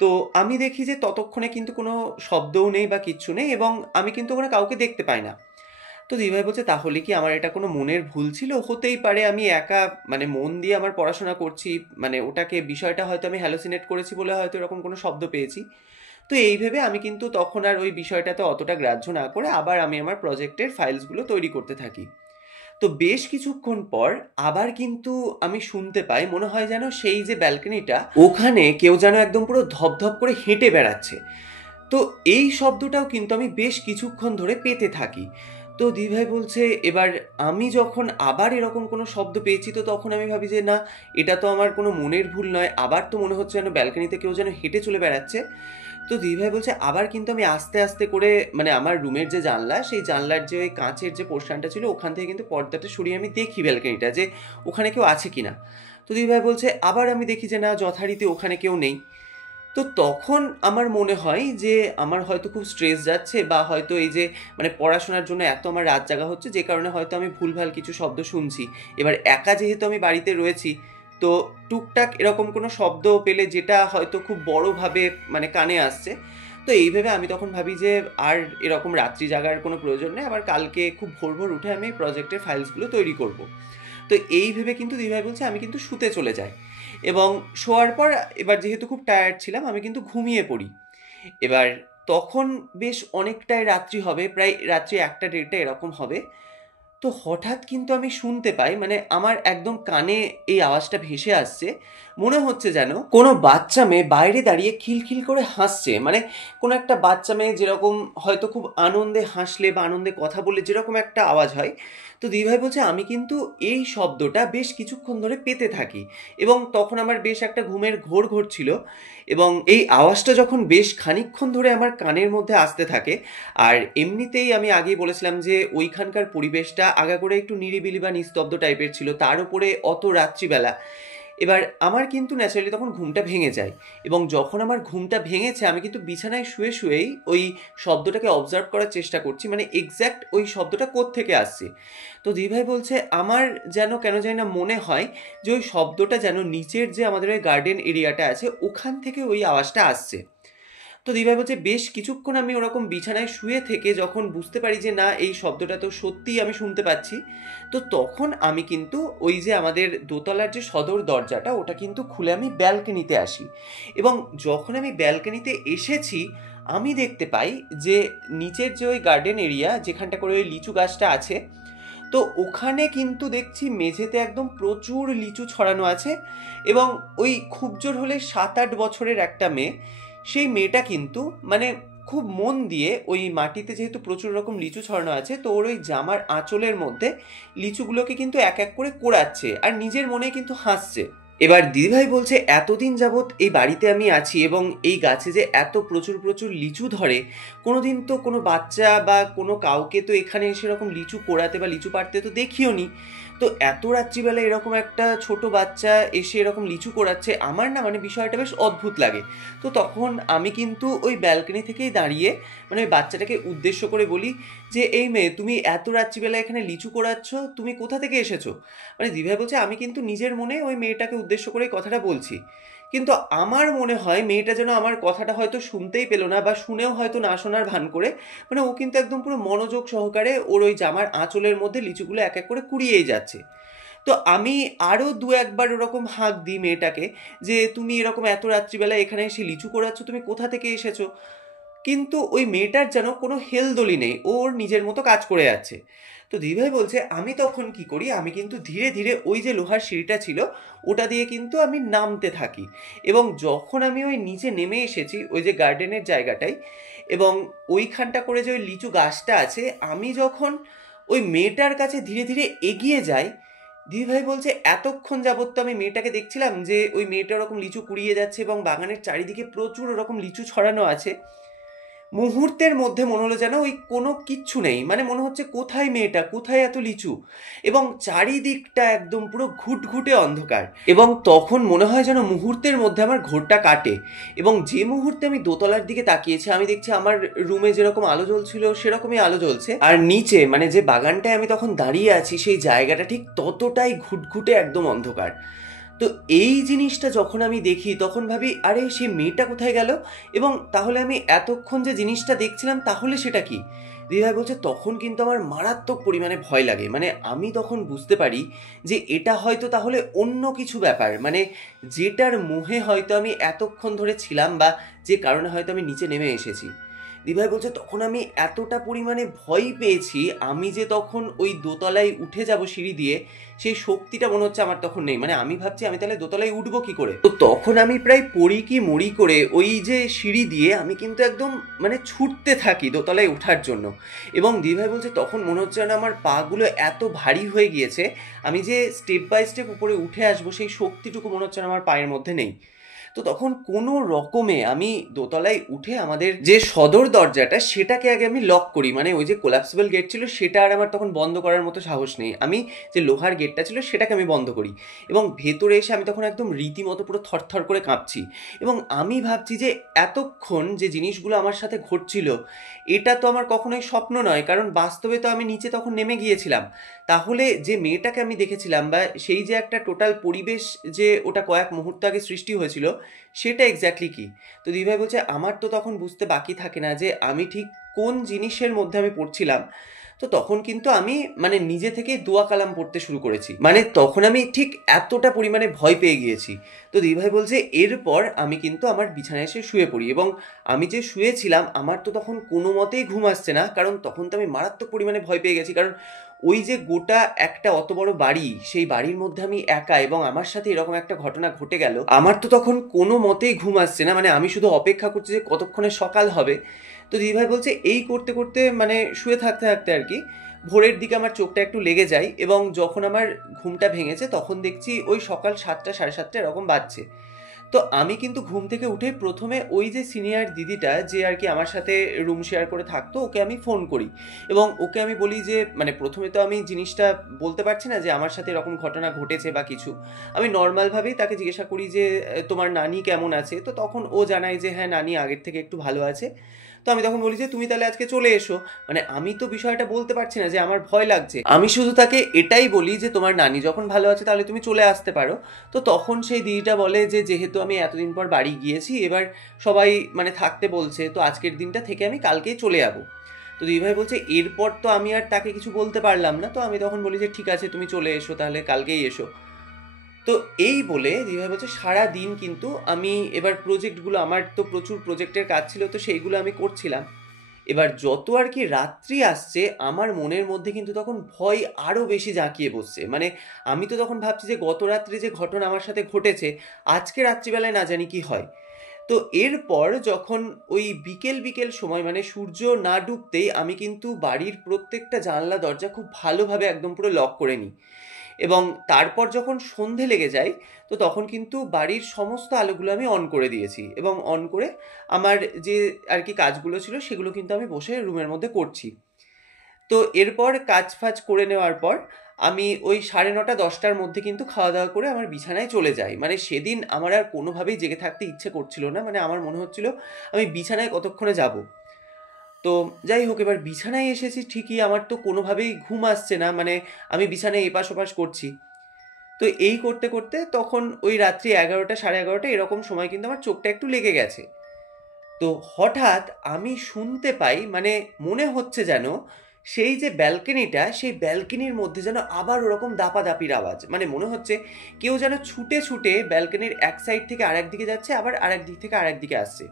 তো আমি দেখি যে ততক্ষণে কিন্তু কোনো শব্দও নেই বা কিচ্ছু নেই এবং আমি কিন্তু ওখানে কাউকে দেখতে পাই না। তো দিদিভাই বলছে তাহলে কি আমার এটা কোনো মনের ভুল ছিল, হতেই পারে আমি একা মানে মন দিয়ে আমার পড়াশোনা করছি, মানে ওটাকে বিষয়টা হয়তো আমি হ্যালোসিনেট করেছি বলে হয়তো এরকম কোনো শব্দ পেয়েছি। তো এই ভেবে আমি কিন্তু তখন আর ওই বিষয়টাতে অতটা গ্রাহ্য না করে আবার আমি আমার প্রজেক্টের ফাইলসগুলো তৈরি করতে থাকি। তো বেশ কিছুক্ষণ পর আবার কিন্তু আমি শুনতে পাই, মনে হয় যেন সেই যে ব্যালকনিটা ওখানে কেউ যেন একদম পুরো ধপধপ করে হেঁটে বেড়াচ্ছে। তো এই শব্দটাও কিন্তু আমি বেশ কিছুক্ষণ ধরে পেতে থাকি। তো দিদিভাই বলছে এবার আমি যখন আবার এরকম কোনো শব্দ পেয়েছি তো তখন আমি ভাবি যে না, এটা তো আমার কোনো মনের ভুল নয়, আবার তো মনে হচ্ছে যেন ব্যালকনিতে কেউ যেন হেঁটে চলে বেড়াচ্ছে। তো দিদিভাই বলছে আবার কিন্তু আমি আস্তে আস্তে করে মানে আমার রুমের যে জানলা সেই জানলার যে ওই কাঁচের যে পোর্শনটা ছিল ওখান থেকে কিন্তু পর্দাটা সরিয়ে আমি দেখি ব্যালকনিটা যে ওখানে কেউ আছে কিনা। তো দিদিভাই বলছে আবার আমি দেখি যে না, যথারীতি ওখানে কেউ নেই। তো তখন আমার মনে হয় যে আমার হয়তো খুব স্ট্রেস যাচ্ছে বা হয়তো এই যে মানে পড়াশোনার জন্য এত আমার রাত জাগা হচ্ছে যে কারণে হয়তো আমি ভুলভাল কিছু শব্দ শুনছি। এবার একা যেহেতু আমি বাড়িতে রয়েছি, তো টুকটাক এরকম কোনো শব্দ পেলে যেটা হয়তো খুব বড়োভাবে মানে কানে আসছে, তো এই ভেবে আমি তখন ভাবি যে আর এরকম রাত্রি জাগার কোনো প্রয়োজন নেই, আবার কালকে খুব ভোর ভোর উঠে আমি প্রজেক্টের ফাইলসগুলো তৈরি করব। তো এই ভেবে কিন্তু দিদিভাই বলছে আমি কিন্তু শুতে চলে যাই এবং শোয়ার পর এবার যেহেতু খুব টায়ার্ড ছিলাম আমি কিন্তু ঘুমিয়ে পড়ি। এবার তখন বেশ অনেকটাই রাত্রি হবে, প্রায় রাত্রি 1টা 1:30 এরকম হবে। তো হঠাৎ কিন্তু আমি শুনতে পাই, মানে আমার একদম কানে এই আওয়াজটা ভেসে আসছে, মনে হচ্ছে যেন কোনো বাচ্চা মেয়ে বাইরে দাঁড়িয়ে খিলখিল করে হাসছে, মানে কোনো একটা বাচ্চা মেয়ে যেরকম হয়তো খুব আনন্দে হাসলে বা আনন্দে কথা বললে যেরকম একটা আওয়াজ হয়। তো দিদিভাই বলছে আমি কিন্তু এই শব্দটা বেশ কিছুক্ষণ ধরে পেতে থাকি এবং তখন আমার বেশ একটা ঘুমের ঘোর ঘোরছিল এবং এই আওয়াজটা যখন বেশ খানিকক্ষণ ধরে আমার কানের মধ্যে আসতে থাকে, আর এমনিতেই আমি আগেই বলেছিলাম যে ওইখানকার পরিবেশটা আগাগোড়া একটু নিরিবিলি বা নিস্তব্ধ টাইপের ছিল, তার উপরে অত রাত্রিবেলা। এবার আমার কিন্তু ন্যাচারালি তখন ঘুমটা ভেঙে যায় এবং যখন আমার ঘুমটা ভেঙেছে আমি কিন্তু বিছানায় শুয়ে শুয়েই ওই শব্দটাকে অবজার্ভ করার চেষ্টা করছি, মানে এক্স্যাক্ট ওই শব্দটা কোত্থেকে আসছে। তো দিদিভাই বলছে আমার যেন কেন জানি না মনে হয় যে ওই শব্দটা যেন নিচের যে আমাদের ওই গার্ডেন এরিয়াটা আছে ওখান থেকে ওই আওয়াজটা আসছে। তো দিদিভাই বলছে বেশ কিছুক্ষণ আমি ওরকম বিছানায় শুয়ে থেকে যখন বুঝতে পারি যে না এই শব্দটা তো সত্যিই আমি শুনতে পাচ্ছি, তো তখন আমি কিন্তু ওই যে আমাদের দোতলার যে সদর দরজাটা ওটা কিন্তু খুলে আমি ব্যালকনিতে আসি। এবং যখন আমি ব্যালকনিতে এসেছি আমি দেখতে পাই যে নিচের যে ওই গার্ডেন এরিয়া যেখানটা করে ওই লিচু গাছটা আছে, তো ওখানে কিন্তু দেখছি মেঝেতে একদম প্রচুর লিচু ছড়ানো আছে। এবং ওই খুব জোর হলে 7-8 বছরের একটা মেয়ে, সেই মেয়েটা কিন্তু মানে খুব মন দিয়ে ওই মাটিতে যেহেতু প্রচুর রকম লিচু ছড়ানো আছে, তো ওর ওই জামার আঁচলের মধ্যে লিচুগুলোকে কিন্তু এক এক করে কোড়াচ্ছে আর নিজের মনে কিন্তু হাসছে। এবার দিদিভাই বলছে এতদিন যাবৎ এই বাড়িতে আমি আছি এবং এই গাছে যে এত প্রচুর প্রচুর লিচু ধরে, কোনোদিন তো কোনো বাচ্চা বা কোনো কাউকে তো এখানে সেরকম লিচু কোড়াতে বা লিচু পাড়তে তো দেখিও নি। তো এত রাত্রিবেলা এরকম একটা ছোট বাচ্চা এসে এরকম লিচু কোড়াচ্ছে, আমার না মানে বিষয়টা বেশ অদ্ভুত লাগে। তো তখন আমি কিন্তু ওই ব্যালকনি থেকেই দাঁড়িয়ে মানে ওই বাচ্চাটাকে উদ্দেশ্য করে বলি যে এই মেয়ে, তুমি এত রাত্রিবেলা এখানে লিচু কোড়াচ্ছ, তুমি কোথা থেকে এসেছো? মানে দিদিভাই বলছে আমি কিন্তু নিজের মনে ওই মেয়েটাকে উদ্দেশ্য করে কথাটা বলছি, কিন্তু আমার মনে হয় মেয়েটা যেন আমার কথাটা হয়তো শুনতেই পেলো না বা শুনেও হয়তো না শোনার ভান করে, মানে ও কিন্তু একদম পুরো মনোযোগ সহকারে ওর ওই জামার আঁচলের মধ্যে লিচুগুলো এক এক করে কুড়িয়েই যাচ্ছে। তো আমি আরও দু একবার ওরকম হাঁক দিই মেয়েটাকে যে তুমি এরকম এত রাত্রিবেলা এখানে এসে লিচু কোড়াচ্ছ, তুমি কোথা থেকে এসেছো? কিন্তু ওই মেয়েটার যেন কোনো হেলদোলি নেই, ওর নিজের মতো কাজ করে যাচ্ছে। তো দিদিভাই বলছে আমি তখন কি করি, আমি কিন্তু ধীরে ধীরে ওই যে লোহার সিঁড়িটা ছিল ওটা দিয়ে কিন্তু আমি নামতে থাকি। এবং যখন আমি ওই নিচে নেমে এসেছি ওই যে গার্ডেনের জায়গাটায়, এবং ওইখানটা করে যে ওই লিচু গাছটা আছে, আমি যখন ওই মেয়েটার কাছে ধীরে ধীরে এগিয়ে যাই, দিদিভাই বলছে এতক্ষণ যাবত তো আমি মেয়েটাকে দেখছিলাম যে ওই মেয়েটা ওরকম লিচু কুড়িয়ে যাচ্ছে এবং বাগানের চারিদিকে প্রচুর ওরকম লিচু ছড়ানো আছে। মুহূর্তের মধ্যে মনে হলো যেন ওই কোনো কিচ্ছু নেই, মানে মনে হচ্ছে কোথায় মেয়েটা, কোথায় এত লিচু, এবং চারিদিকটা একদম পুরো ঘুটঘুটে অন্ধকার। এবং তখন মনে হয় যেন মুহূর্তের মধ্যে আমার ঘোরটা কাটে। এবং যে মুহূর্তে আমি দোতলার দিকে তাকিয়েছি আমি দেখছি আমার রুমে যেরকম আলো জ্বলছিল সেরকমই আলো জ্বলছে, আর নিচে মানে যে বাগানটায় আমি তখন দাঁড়িয়ে আছি সেই জায়গাটা ঠিক ততটাই ঘুটঘুটে একদম অন্ধকার। তো এই জিনিসটা যখন আমি দেখি তখন ভাবি আরে সে মেয়েটা কোথায় গেল, এবং তাহলে আমি এতক্ষণ যে জিনিসটা দেখছিলাম তাহলে সেটা কি? দিদিভাই বলছে তখন কিন্তু আমার মারাত্মক পরিমাণে ভয় লাগে, মানে আমি তখন বুঝতে পারি যে এটা হয়তো তাহলে অন্য কিছু ব্যাপার, মানে যেটার মোহে হয়তো আমি এতক্ষণ ধরে ছিলাম বা যে কারণে হয়তো আমি নিচে নেমে এসেছি। দিদিভাই বলছে তখন আমি এতটা পরিমাণে ভয় পেয়েছি, আমি যে তখন ওই দোতলায় উঠে যাব সিঁড়ি দিয়ে সেই শক্তিটা মনে হচ্ছে আমার তখন নেই। মানে আমি ভাবছি আমি তাহলে দোতলায় উঠবো কি করে। তো তখন আমি প্রায় পড়ি কি মরি করে ওই যে সিঁড়ি দিয়ে আমি কিন্তু একদম মানে ছুটতে থাকি দোতলায় ওঠার জন্য। এবং দিদিভাই বলছে তখন মনে হচ্ছে না আমার পাগুলো এত ভারী হয়ে গিয়েছে, আমি যে স্টেপ বাই স্টেপ উপরে উঠে আসবো সেই শক্তিটুকু মনে হচ্ছে না আমার পায়ের মধ্যে নেই। তো তখন কোনো রকমে আমি দোতলায় উঠে আমাদের যে সদর দরজাটা সেটাকে আগে আমি লক করি, মানে ওই যে কোলাপসিবল গেট ছিল সেটা আর আমার তখন বন্ধ করার মতো সাহস নেই, আমি যে লোহার গেটটা ছিল সেটাকে আমি বন্ধ করি। এবং ভেতরে এসে আমি তখন একদম রীতিমতো পুরো থরথর করে কাঁপছি। এবং আমি ভাবছি যে এতক্ষণ যে জিনিসগুলো আমার সাথে ঘটছিল এটা তো আমার কখনোই স্বপ্ন নয়, কারণ বাস্তবে তো আমি নিচে তখন নেমে গিয়েছিলাম। তাহলে যে মেয়েটাকে আমি দেখেছিলাম বা সেই যে একটা টোটাল পরিবেশ যে ওটা কয়েক মুহূর্ত আগে সৃষ্টি হয়েছিল সেটা এক্স্যাক্টলি কি? তো দিদিভাই বলছে আমার তো তখন বুঝতে বাকি থাকে না যে আমি ঠিক কোন জিনিসের মধ্যে আমি পড়ছিলাম। তো তখন কিন্তু আমি মানে নিজে থেকে দোয়া কালাম পড়তে শুরু করেছি, মানে তখন আমি ঠিক এতটা পরিমাণে ভয় পেয়ে গিয়েছি। তো দিদিভাই বলছে এরপর আমি কিন্তু আমার বিছানায় এসে শুয়ে পড়ি, এবং আমি যে শুয়েছিলাম আমার তো তখন কোনো মতেই ঘুম আসছে না, কারণ তখন তো আমি মারাত্মক পরিমাণে ভয় পেয়ে গেছি। কারণ ওই যে গোটা একটা অত বড় বাড়ি, সেই বাড়ির মধ্যে আমি একা এবং আমার সাথে এরকম একটা ঘটনা ঘটে গেল, আমার তো তখন কোনো মতেই ঘুম আসছে না, মানে আমি শুধু অপেক্ষা করছি যে কতক্ষণে সকাল হবে। তো দিদিভাই বলছে এই করতে করতে মানে শুয়ে থাকতে থাকতে আর কি ভোরের দিকে আমার চোখটা একটু লেগে যায়, এবং যখন আমার ঘুমটা ভেঙেছে তখন দেখছি ওই সকাল 7টা 7:30 এরকম বাজছে। তো আমি কিন্তু ঘুম থেকে উঠে প্রথমে ওই যে সিনিয়র দিদিটা যে আর কি আমার সাথে রুম শেয়ার করে থাকতো ওকে আমি ফোন করি, এবং ওকে আমি বলি যে মানে প্রথমে তো আমি জিনিসটা বলতে পারছি না যে আমার সাথে এরকম ঘটনা ঘটেছে বা কিছু, আমি নর্মালভাবেই তাকে জিজ্ঞাসা করি যে তোমার নানি কেমন আছে? তো তখন ও জানায় যে হ্যাঁ নানি আগের থেকে একটু ভালো আছে। তো আমি তখন বলি যে তুমি তাহলে আজকে চলে এসো। মানে আমি তো বিষয়টা বলতে পারছি না যে আমার ভয় লাগছে, আমি শুধু তাকে এটাই বলি যে তোমার নানি যখন ভালো আছে তাহলে তুমি চলে আসতে পারো। তো তখন সেই দিদিটা বলে যে যেহেতু আমি এতদিন পর বাড়ি গিয়েছি, এবার সবাই মানে থাকতে বলছে, তো আজকের দিনটা থেকে আমি কালকেই চলে যাবো। তো দিদিভাই বলছে এরপর তো আমি আর তাকে কিছু বলতে পারলাম না, তো আমি তখন বলি যে ঠিক আছে তুমি চলে এসো, তাহলে কালকেই এসো। তো এই বলে দিদিভাই বলছে সারা দিন কিন্তু আমি এবার প্রজেক্টগুলো, আমার তো প্রচুর প্রজেক্টের কাজ ছিল, তো সেইগুলো আমি করছিলাম। এবার যত আর কি রাত্রি আসছে আমার মনের মধ্যে কিন্তু তখন ভয় আরও বেশি জাঁকিয়ে বসছে। মানে আমি তো তখন ভাবছি যে গত রাত্রে যে ঘটনা আমার সাথে ঘটেছে, আজকে রাত্রিবেলায় না জানি কি হয়। তো এরপর যখন ওই বিকেল বিকেল সময় মানে সূর্য না ডুবতেই আমি কিন্তু বাড়ির প্রত্যেকটা জানলা দরজা খুব ভালোভাবে একদম পুরো লক করে নিই। এবং তারপর যখন সন্ধে লেগে যায়, তো তখন কিন্তু বাড়ির সমস্ত আলোগুলো আমি অন করে দিয়েছি, এবং অন করে আমার যে আর কি কাজগুলো ছিল সেগুলো কিন্তু আমি বসে রুমের মধ্যে করছি। তো এরপর কাজ ফাজ করে নেওয়ার পর আমি ওই 9:30-10টার মধ্যে কিন্তু খাওয়া দাওয়া করে আমার বিছানায় চলে যাই। মানে সেদিন আমার আর কোনোভাবেই জেগে থাকতে ইচ্ছে করছিল না, মানে আমার মনে হচ্ছিল আমি বিছানায় কতক্ষণে যাব। তো যাই হোক, এবার বিছানায় এসেছি ঠিকই, আমার তো কোনোভাবেই ঘুম আসছে না, মানে আমি বিছানায় এপাশ ওপাশ করছি। তো এই করতে করতে তখন ওই রাত্রি 11টা 11:30 এরকম সময় কিন্তু আমার চোখটা একটু লেগে গেছে। তো হঠাৎ আমি শুনতে পাই, মানে মনে হচ্ছে যেন সেই যে ব্যালকনিটা, সেই ব্যালকনির মধ্যে যেন আবার ওরকম দাপাদাপির আওয়াজ, মানে মনে হচ্ছে কেউ যেন ছুটে ছুটে ব্যালকনির এক সাইড থেকে আরেক দিকে যাচ্ছে, আবার আরেক দিক থেকে আরেক দিকে আসছে।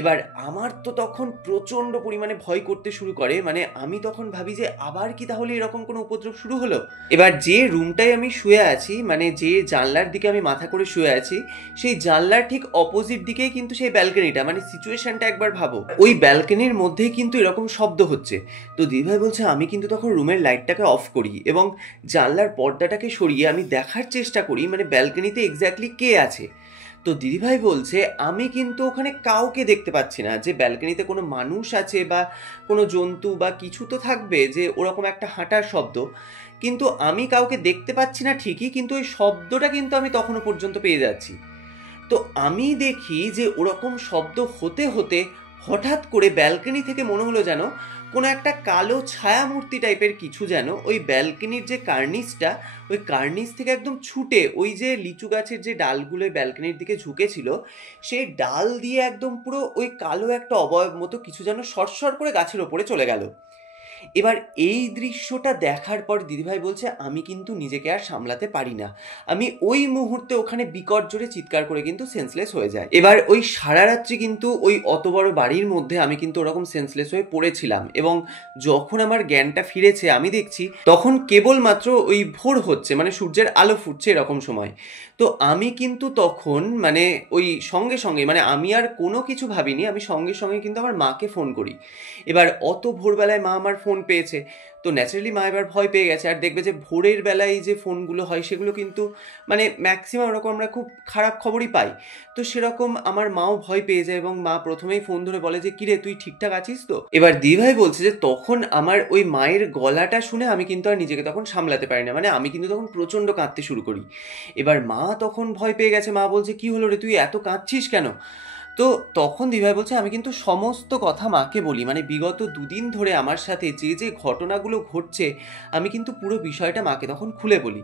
এবার আমার তো তখন প্রচণ্ড পরিমাণে ভয় করতে শুরু করে, মানে আমি তখন ভাবি যে আবার কি তাহলে এরকম কোনো উপদ্রব শুরু হলো। এবার যে রুমটায় আমি শুয়ে আছি, মানে যে জানলার দিকে আমি মাথা করে শুয়ে আছি, সেই জানলার ঠিক অপোজিট দিকেই কিন্তু সেই ব্যালকনিটা, মানে সিচুয়েশনটা একবার ভাবো, ওই ব্যালকনির মধ্যেই কিন্তু এরকম শব্দ হচ্ছে। তো দিদিভাই বলছে আমি কিন্তু তখন রুমের লাইটটাকে অফ করি এবং জানলার পর্দাটাকে সরিয়ে আমি দেখার চেষ্টা করি মানে ব্যালকনিতে এক্স্যাক্টলি কে আছে। তো দিদিভাই বলছে আমি কিন্তু ওখানে কাউকে দেখতে পাচ্ছি না, যে ব্যালকনিতে কোনো মানুষ আছে বা কোনো জন্তু বা কিছু তো থাকবে, যে ওরকম একটা হাঁটার শব্দ, কিন্তু আমি কাউকে দেখতে পাচ্ছি না ঠিকই, কিন্তু ওই শব্দটা কিন্তু আমি তখনও পর্যন্ত পেয়ে যাচ্ছি। তো আমি দেখি যে ওরকম শব্দ হতে হতে হঠাৎ করে ব্যালকনি থেকে মনে হলো যেন কোনো একটা কালো ছায়ামূর্তি টাইপের কিছু যেন ওই ব্যালকনির যে কার্নিসটা, ওই কার্নিস থেকে একদম ছুটে ওই যে লিচু গাছের যে ডালগুলো ব্যালকনির দিকে ঝুঁকেছিল, সেই ডাল দিয়ে একদম পুরো ওই কালো একটা অবয়ব মতো কিছু যেন সরসর করে গাছের ওপরে চলে গেল। এবার এই দৃশ্যটা দেখার পর দিদিভাই বলছে আমি কিন্তু নিজেকে আর সামলাতে পারি না, আমি ওই মুহূর্তে ওখানে বিকট জোরে চিৎকার করে কিন্তু সেন্সলেস হয়ে যায়। এবার ওই সারা রাত্রি কিন্তু ওই অত বড় বাড়ির মধ্যে আমি কিন্তু ওরকম সেন্সলেস হয়ে পড়েছিলাম, এবং যখন আমার জ্ঞানটা ফিরেছে আমি দেখছি তখন কেবলমাত্র ওই ভোর হচ্ছে, মানে সূর্যের আলো ফুটছে এরকম সময়। তো আমি কিন্তু তখন মানে ওই সঙ্গে সঙ্গে, মানে আমি আর কোনো কিছু ভাবিনি, আমি সঙ্গে সঙ্গে কিন্তু আমার মাকে ফোন করি। এবার অত ভোরবেলায় মা আমার ফোন পেয়েছে, তো ন্যাচারালি মা এবার ভয় পেয়ে গেছে। আর দেখবে যে ভোরের বেলায় যে ফোনগুলো হয় সেগুলো কিন্তু মানে ম্যাক্সিমাম ওরকম আমরা খুব খারাপ খবরই পাই। তো সেরকম আমার মাও ভয় পেয়ে যায়, এবং মা প্রথমেই ফোন ধরে বলে যে কিরে তুই ঠিকঠাক আছিস তো। এবার দিদিভাই বলছে যে তখন আমার ওই মায়ের গলাটা শুনে আমি কিন্তু আর নিজেকে তখন সামলাতে পারি না, মানে আমি কিন্তু তখন প্রচণ্ড কাঁদতে শুরু করি। এবার মা তখন ভয় পেয়ে গেছে, মা বলছে কি হলো রে তুই এত কাঁদছিস কেন। তো তখন দিদিভাই বলছে আমি কিন্তু সমস্ত কথা মাকে বলি, মানে বিগত 2 দিন ধরে আমার সাথে যে যে ঘটনাগুলো ঘটছে আমি কিন্তু পুরো বিষয়টা মাকে তখন খুলে বলি।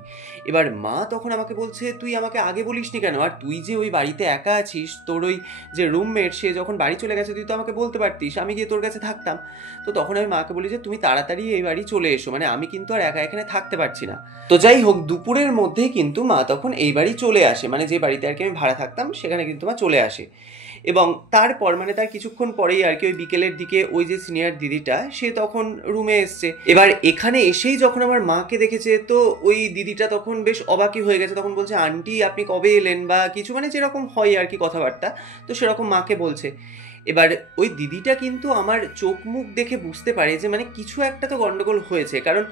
এবার মা তখন আমাকে বলছে তুই আমাকে আগে বলিসনি কেন, আর তুই যে ওই বাড়িতে একা আছিস, তোর ওই যে রুমমেট সে যখন বাড়ি চলে গেছে তুই তো আমাকে বলতে পারতিস, আমি গিয়ে তোর কাছে থাকতাম। তো তখন আমি মাকে বলি যে তুমি তাড়াতাড়ি এই বাড়ি চলে এসো, মানে আমি কিন্তু আর একা এখানে থাকতে পারছি না। তো যাই হোক, দুপুরের মধ্যেই কিন্তু মা তখন এই বাড়ি চলে আসে, মানে যে বাড়িতে আর কি আমি ভাড়া থাকতাম সেখানে কিন্তু মা চলে আসে। এবং তারপর মানে তার কিছুক্ষণ পরেই আর কি ওই বিকেলের দিকে ওই যে সিনিয়র দিদিটা সে তখন রুমে এসছে। এবার এখানে এসেই যখন আমার মাকে দেখেছে, তো ওই দিদিটা তখন বেশ অবাকই হয়ে গেছে, তখন বলছে আন্টি আপনি কবে এলেন বা কিছু, মানে যেরকম হয় আর কি কথাবার্তা, তো সেরকম মাকে বলছে। এবার ওই দিদিটা কিন্তু আমার চোখ মুখ দেখে বুঝতে পারে যে মানে কিছু একটা তো গন্ডগোল হয়েছে, কারণ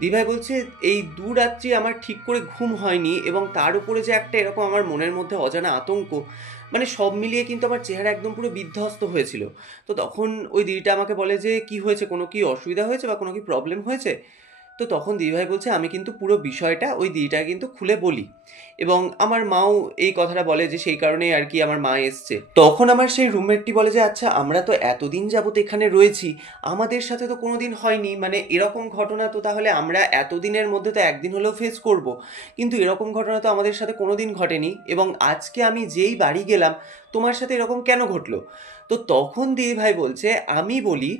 দিদিভাই বলছে এই 2 রাত্রি আমার ঠিক করে ঘুম হয়নি, এবং তার উপরে যে একটা এরকম আমার মনের মধ্যে অজানা আতঙ্ক, মানে সব মিলিয়ে কিন্তু আমার চেহারা একদম পুরো বিধ্বস্ত হয়েছিল। তো তখন ওই দিদিটা আমাকে বলে যে কি হয়েছে, কোনো কি অসুবিধা হয়েছে বা কোনো কি প্রবলেম হয়েছে। তো তখন দিদিভাই বলছে আমি কিন্তু পুরো বিষয়টা ওই দিদিটাকে কিন্তু খুলে বলি, এবং আমার মাও এই কথাটা বলে যে সেই কারণেই আর কি আমার মা এসছে। তখন আমার সেই রুমমেটটি বলে যে আচ্ছা আমরা তো এতদিন যাবত এখানে রয়েছি, আমাদের সাথে তো কোনোদিন হয়নি, মানে এরকম ঘটনা তো তাহলে আমরা এতদিনের মধ্যে তো একদিন হলেও ফেস করব, কিন্তু এরকম ঘটনা তো আমাদের সাথে কোনোদিন ঘটেনি, এবং আজকে আমি যেই বাড়ি গেলাম তোমার সাথে এরকম কেন ঘটলো? তো তখন দিদিভাই বলছে আমি বলি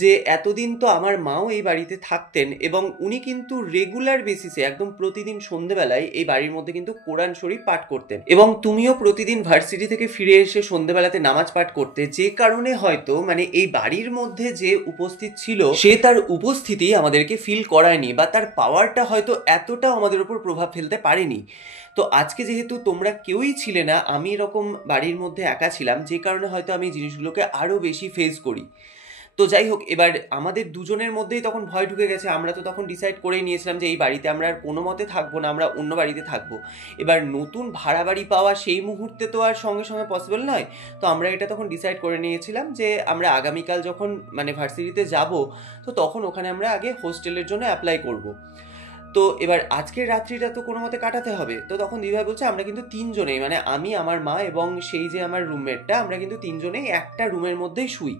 যে এতদিন তো আমার মাও এই বাড়িতে থাকতেন, এবং উনি কিন্তু রেগুলার বেসিসে একদম প্রতিদিন সন্ধেবেলায় এই বাড়ির মধ্যে কিন্তু কোরআন শরীফ পাঠ করতেন, এবং তুমিও প্রতিদিন ভার্সিটি থেকে ফিরে এসে সন্ধেবেলাতে নামাজ পাঠ করতে, যে কারণে হয়তো মানে এই বাড়ির মধ্যে যে উপস্থিত ছিল সে তার উপস্থিতি আমাদেরকে ফিল করায়নি, বা তার পাওয়ারটা হয়তো এতটাও আমাদের উপর প্রভাব ফেলতে পারেনি। তো আজকে যেহেতু তোমরা কেউই ছিলে না, আমি এরকম বাড়ির মধ্যে একা ছিলাম, যে কারণে হয়তো আমি এই জিনিসগুলোকে আরও বেশি ফেস করি। তো যাই হোক, এবার আমাদের দুজনের মধ্যেই তখন ভয় ঢুকে গেছে। আমরা তো তখন ডিসাইড করেই নিয়েছিলাম যে এই বাড়িতে আমরা আর কোনো মতে থাকবো না, আমরা অন্য বাড়িতে থাকবো। এবার নতুন ভাড়া বাড়ি পাওয়া সেই মুহূর্তে তো আর সঙ্গে সঙ্গে পসিবল নয়। তো আমরা এটা তখন ডিসাইড করে নিয়েছিলাম যে আমরা আগামীকাল যখন মানে ভার্সিটিতে যাব, তো তখন ওখানে আমরা আগে হোস্টেলের জন্য অ্যাপ্লাই করব। তো এবার আজকের রাত্রিটা তো কোনো মতে কাটাতে হবে। তো তখন দিদিভাই বলছে আমরা কিন্তু তিনজনেই, মানে আমি, আমার মা এবং সেই যে আমার রুমমেটটা, আমরা কিন্তু তিনজনেই একটা রুমের মধ্যেই শুই।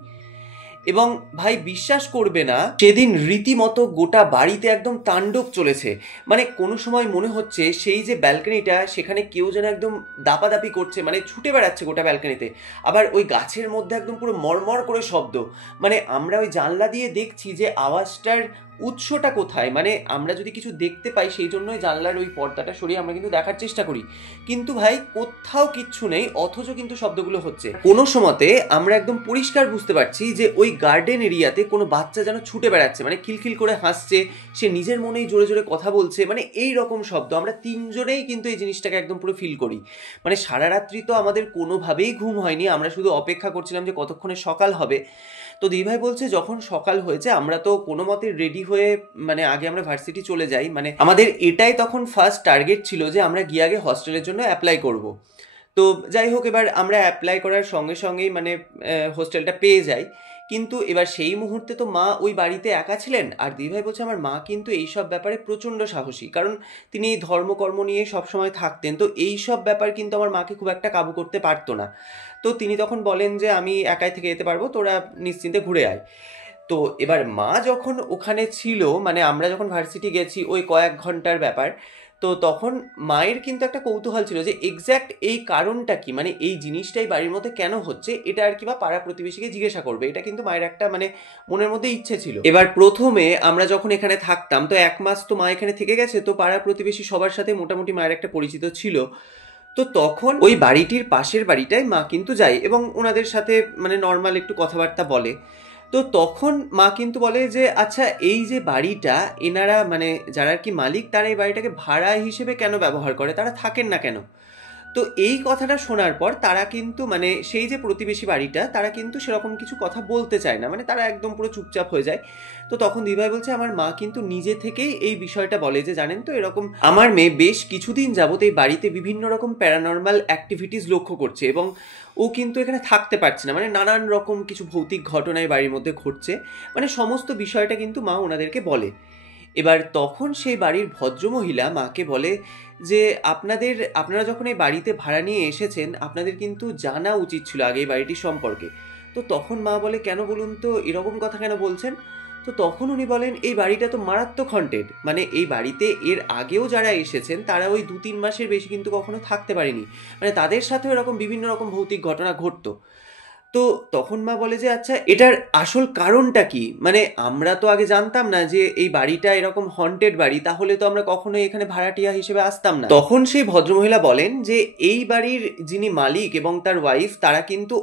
এবং ভাই বিশ্বাস করবে না, সেদিন রীতিমতো গোটা বাড়িতে একদম তাণ্ডব চলেছে। মানে কোনো সময় মনে হচ্ছে সেই যে ব্যালকনিটা, সেখানে কেউ যেন একদম দাপাদাপি করছে, মানে ছুটে বেড়াচ্ছে গোটা ব্যালকনিতে। আবার ওই গাছের মধ্যে একদম পুরো মরমর করে শব্দ, মানে আমরা ওই জানলা দিয়ে দেখছি যে আওয়াজটার উৎসটা কোথায়, মানে আমরা যদি কিছু দেখতে পাই সেই জন্যই জানলার ওই পর্দাটা সরিয়ে আমরা কিন্তু দেখার চেষ্টা করি, কিন্তু ভাই কোথাও কিচ্ছু নেই, অথচ কিন্তু শব্দগুলো হচ্ছে। কোনো সময়তে আমরা একদম পরিষ্কার বুঝতে পারছি যে ওই গার্ডেন এরিয়াতে কোনো বাচ্চা যেন ছুটে বেড়াচ্ছে, মানে খিলখিল করে হাসছে, সে নিজের মনেই জোরে জোরে কথা বলছে, মানে এই রকম শব্দ আমরা তিনজনেই কিন্তু এই জিনিসটাকে একদম পুরো ফিল করি। মানে সারা রাত্রি তো আমাদের কোনোভাবেই ঘুম হয়নি, আমরা শুধু অপেক্ষা করছিলাম যে কতক্ষণে সকাল হবে। তো দিদিভাই বলছে যখন সকাল হয়েছে আমরা তো কোনো মতে রেডি হয়ে মানে আগে আমরা ভার্সিটি চলে যাই, মানে আমাদের এটাই তখন ফার্স্ট টার্গেট ছিল যে আমরা গিয়ে আগে হস্টেলের জন্য অ্যাপ্লাই করব। তো যাই হোক, এবার আমরা অ্যাপ্লাই করার সঙ্গে সঙ্গেই মানে হোস্টেলটা পেয়ে যাই। কিন্তু এবার সেই মুহূর্তে তো মা ওই বাড়িতে একা ছিলেন, আর দিদিভাই বলছে আমার মা কিন্তু এইসব ব্যাপারে প্রচণ্ড সাহসী, কারণ তিনি ধর্মকর্ম নিয়ে সবসময় থাকতেন। তো এই সব ব্যাপার কিন্তু আমার মাকে খুব একটা কাবু করতে পারতো না। তো তিনি তখন বলেন যে আমি একাই থেকে যেতে পারবো, তোরা নিশ্চিন্তে ঘুরে আয়। তো এবার মা যখন ওখানে ছিল, মানে আমরা যখন ভার্সিটি গেছি ওই কয়েক ঘন্টার ব্যাপার, তো তখন মায়ের কিন্তু একটা কৌতূহল ছিল যে এক্স্যাক্ট এই কারণটা কি, মানে এই জিনিসটাই বাড়ির মধ্যে কেন হচ্ছে, এটা আর কি বা পাড়া প্রতিবেশীকে জিজ্ঞাসা করবে, এটা কিন্তু মায়ের একটা মানে মনের মধ্যে ইচ্ছে ছিল। এবার প্রথমে আমরা যখন এখানে থাকতাম, তো 1 মাস তো মা এখানে থেকে গেছে, তো পাড়া প্রতিবেশী সবার সাথে মোটামুটি মায়ের একটা পরিচিত ছিল। তো তখন ওই বাড়িটির পাশের বাড়িটায় মা কিন্তু যায় এবং ওনাদের সাথে মানে নর্মাল একটু কথাবার্তা বলে। তো তখন মা কিন্তু বলে যে আচ্ছা এই যে বাড়িটা, এনারা মানে যারা আর কি মালিক, তারা এই বাড়িটাকে ভাড়া হিসেবে কেন ব্যবহার করে, তারা থাকেন না কেন? তো এই কথাটা শোনার পর তারা কিন্তু মানে সেই যে প্রতিবেশী বাড়িটা, তারা কিন্তু সেরকম কিছু কথা বলতে চায় না, মানে তারা একদম পুরো চুপচাপ হয়ে যায়। তো তখন দিদিভাই বলছে আমার মা কিন্তু নিজে থেকেই এই বিষয়টা বলে যে জানেন তো এরকম আমার মেয়ে বেশ কিছুদিন যাবত এই বাড়িতে বিভিন্ন রকম প্যারানর্মাল অ্যাক্টিভিটিস লক্ষ্য করছে, এবং ও কিন্তু এখানে থাকতে পারছে না, মানে নানান রকম কিছু ভৌতিক ঘটনায় বাড়ির মধ্যে ঘটছে, মানে সমস্ত বিষয়টা কিন্তু মা ওনাদেরকে বলে। এবার তখন সেই বাড়ির ভদ্রমহিলা মাকে বলে যে আপনারা যখন এই বাড়িতে ভাড়া নিয়ে এসেছেন, আপনাদের কিন্তু জানা উচিত ছিল আগে এই বাড়িটির সম্পর্কে। তো তখন মা বলে কেন বলুন তো, এরকম কথা কেন বলছেন? তো তখন উনি বলেন এই বাড়িটা তো মারাত্মক হন্টেড, মানে এই বাড়িতে এর আগেও যারা এসেছেন তারা ওই 2-3 মাসের বেশি কিন্তু কখনো থাকতে পারেনি, মানে তাদের সাথেও এরকম বিভিন্ন রকম ভৌতিক ঘটনা ঘটতো। তো তখন মা বলে যে আচ্ছা এটার আসল কারণটা কি, মানে আমরা তো আগে জানতাম না যে এই বাড়িটা এরকম হন্টেড বাড়ি, তাহলে তো আমরা কখনোই এখানে ভাড়াটিয়া হিসেবে আসতাম না। তখন সেই ভদ্রমহিলা বলেন যে এই বাড়ির যিনি মালিক এবং তার ওয়াইফ, তারা কিন্তু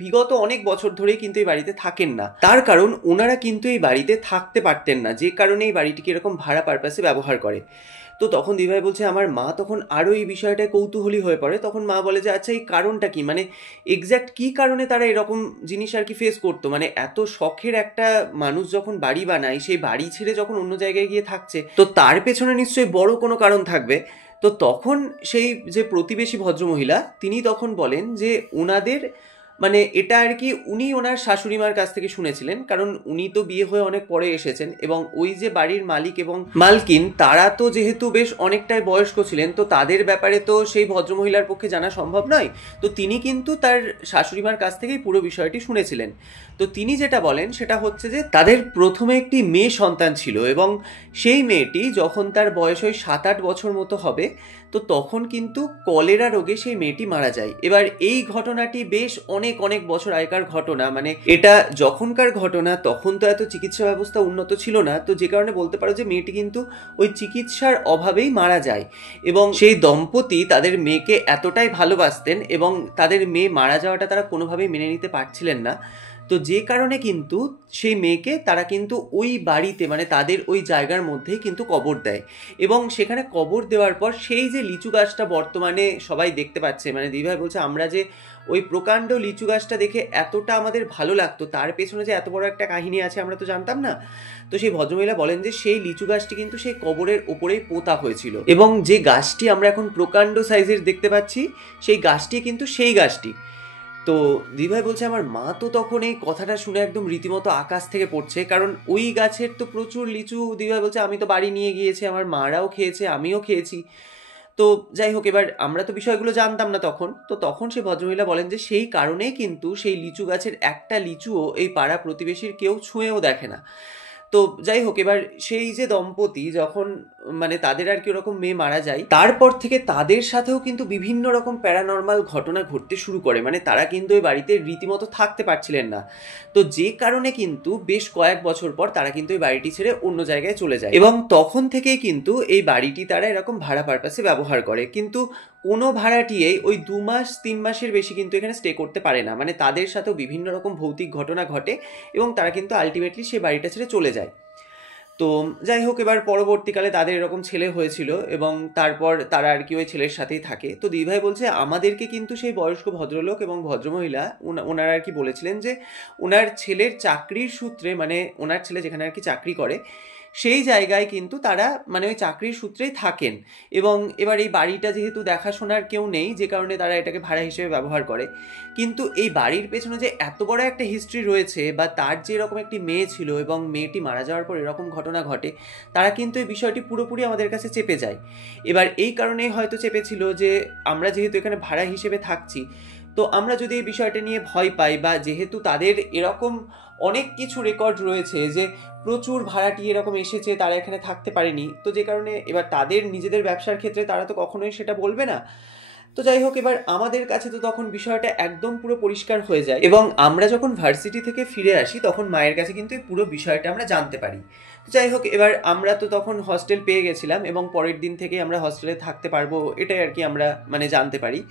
বিগত অনেক বছর ধরেই কিন্তু এই বাড়িতে থাকেন না, তার কারণ ওনারা কিন্তু এই বাড়িতে থাকতে পারতেন না, যে কারণে এই বাড়িটিকে এরকম ভাড়া পারপাসে ব্যবহার করে। তো তখন দিদিভাই বলছে আমার মা তখন আরও এই বিষয়টায় কৌতূহলী হয়ে পড়ে। তখন মা বলে যে আচ্ছা এই কারণটা কি, মানে এক্স্যাক্ট কী কারণে তারা এরকম জিনিস আর কি ফেস করতো, মানে এত শখের একটা মানুষ যখন বাড়ি বানায়, সেই বাড়ি ছেড়ে যখন অন্য জায়গায় গিয়ে থাকছে, তো তার পেছনে নিশ্চয়ই বড় কোনো কারণ থাকবে। তো তখন সেই যে প্রতিবেশী ভদ্রমহিলা, তিনি তখন বলেন যে ওনাদের মানে এটা আর কি উনি ওনার শাশুড়ি মার কাছ থেকে শুনেছিলেন, কারণ উনি তো বিয়ে হয়ে অনেক পরে এসেছেন এবং ওই যে বাড়ির মালিক এবং মালকিন তারা তো যেহেতু বেশ অনেকটাই বয়স্ক ছিলেন, তো তাদের ব্যাপারে তো সেই ভদ্রমহিলার পক্ষে জানা সম্ভব নয়। তো তিনি কিন্তু তার শাশুড়ি মার কাছ থেকেই পুরো বিষয়টি শুনেছিলেন। তো তিনি যেটা বলেন সেটা হচ্ছে যে তাদের প্রথমে একটি মেয়ে সন্তান ছিল এবং সেই মেয়েটি যখন তার বয়স ওই 7-8 বছর মতো হবে, তো তখন কিন্তু কলেরা রোগে সেই মেয়েটি মারা যায়। এবার এই ঘটনাটি বেশ অনেক অনেক বছর আগেকার ঘটনা, মানে এটা যখনকার ঘটনা তখন তো এত চিকিৎসা ব্যবস্থা উন্নত ছিল না, তো যে কারণে বলতে পারো যে মেয়েটি কিন্তু ওই চিকিৎসার অভাবেই মারা যায়। এবং সেই দম্পতি তাদের মেয়েকে এতটাই ভালোবাসতেন এবং তাদের মেয়ে মারা যাওয়াটা তারা কোনোভাবেই মেনে নিতে পারছিলেন না। তো যে কারণে কিন্তু সেই মেয়েকে তারা কিন্তু ওই বাড়িতে, মানে তাদের ওই জায়গার মধ্যেই কিন্তু কবর দেয়। এবং সেখানে কবর দেওয়ার পর সেই যে লিচু গাছটা বর্তমানে সবাই দেখতে পাচ্ছে, মানে দিদিভাই বলছে আমরা যে ওই প্রকাণ্ড লিচু গাছটা দেখে এতটা আমাদের ভালো লাগতো, তার পেছনে যে এত বড় একটা কাহিনী আছে আমরা তো জানতাম না। তো সেই ভদ্রমহিলা বলেন যে সেই লিচু গাছটি কিন্তু সেই কবরের ওপরেই পোতা হয়েছিল এবং যে গাছটি আমরা এখন প্রকাণ্ড সাইজের দেখতে পাচ্ছি সেই গাছটি কিন্তু সেই গাছটি। তো দিদিভাই বলছে আমার মা তো তখন এই কথাটা শুনে একদম রীতিমতো আকাশ থেকে পড়ছে, কারণ ওই গাছের তো প্রচুর লিচু। দিদিভাই বলছে আমি তো বাড়ি নিয়ে গিয়েছি, আমার মারাও খেয়েছে, আমিও খেয়েছি। তো যাই হোক, এবার আমরা তো বিষয়গুলো জানতাম না তখন। তো তখন সে ভদ্রমহিলা বলেন যে সেই কারণেই কিন্তু সেই লিচু গাছের একটা লিচুও এই পাড়া প্রতিবেশীর কেউ ছুঁয়েও দেখে না। তো যাই হোক, এবার সেই যে দম্পতি যখন মানে তাদের আর কি ওরকম মেয়ে মারা যায়, তারপর থেকে তাদের সাথেও কিন্তু বিভিন্ন রকম প্যারানর্মাল ঘটনা ঘটতে শুরু করে। মানে তারা কিন্তু ওই বাড়িতে রীতিমতো থাকতে পারছিলেন না। তো যে কারণে কিন্তু বেশ কয়েক বছর পর তারা কিন্তু এই বাড়িটি ছেড়ে অন্য জায়গায় চলে যায় এবং তখন থেকেই কিন্তু এই বাড়িটি তারা এরকম ভাড়া পারপাসে ব্যবহার করে। কিন্তু কোনো ভাড়াটিয়েই ওই 2 মাস 3 মাসের বেশি কিন্তু এখানে স্টে করতে পারে না, মানে তাদের সাথেও বিভিন্ন রকম ভৌতিক ঘটনা ঘটে এবং তারা কিন্তু আলটিমেটলি সেই বাড়িটা ছেড়ে চলে যায়। তো যাই হোক, এবার পরবর্তীকালে তাদের এরকম ছেলে হয়েছিল এবং তারপর তারা আর কি ওই ছেলের সাথেই থাকে। তো দিদিভাই বলছে আমাদেরকে কিন্তু সেই বয়স্ক ভদ্রলোক এবং ভদ্রমহিলা ওনারা আর কি বলেছিলেন যে ওনার ছেলের চাকরির সূত্রে, মানে ওনার ছেলে যেখানে আর কি চাকরি করে সেই জায়গায় কিন্তু তারা মানে ওই চাকরির সূত্রেই থাকেন। এবং এবার এই বাড়িটা যেহেতু দেখাশোনার কেউ নেই, যে কারণে তারা এটাকে ভাড়া হিসেবে ব্যবহার করে। কিন্তু এই বাড়ির পেছনে যে এত বড় একটা হিস্ট্রি রয়েছে, বা তার যে এরকম একটি মেয়ে ছিল এবং মেয়েটি মারা যাওয়ার পর এরকম ঘটনা ঘটে, তারা কিন্তু এই বিষয়টি পুরোপুরি আমাদের কাছে চেপে যায়। এবার এই কারণেই হয়তো চেপেছিল যে আমরা যেহেতু এখানে ভাড়া হিসেবে থাকছি, তো আমরা যদি এই বিষয়টা নিয়ে ভয় পাই, বা যেহেতু তাদের এরকম অনেক কিছু রেকর্ড রয়েছে যে প্রচুর ভাড়াটি এরকম এসেছে তারা এখানে থাকতে পারেনি, তো যে কারণে এবার তাদের নিজেদের ব্যবসার ক্ষেত্রে তারা তো কখনোই সেটা বলবে না। তো যাই হোক, এবার আমাদের কাছে তো তখন বিষয়টা একদম পুরো পরিষ্কার হয়ে যায় এবং আমরা যখন ভার্সিটি থেকে ফিরে আসি তখন মায়ের কাছে কিন্তু এই পুরো বিষয়টা আমরা জানতে পারি। তো যাই হোক, এবার আমরা তো তখন হস্টেল পেয়ে গেছিলাম এবং পরের দিন থেকে আমরা হস্টেলে থাকতে পারবো এটাই আর কি আমরা মানে জানতে পারি।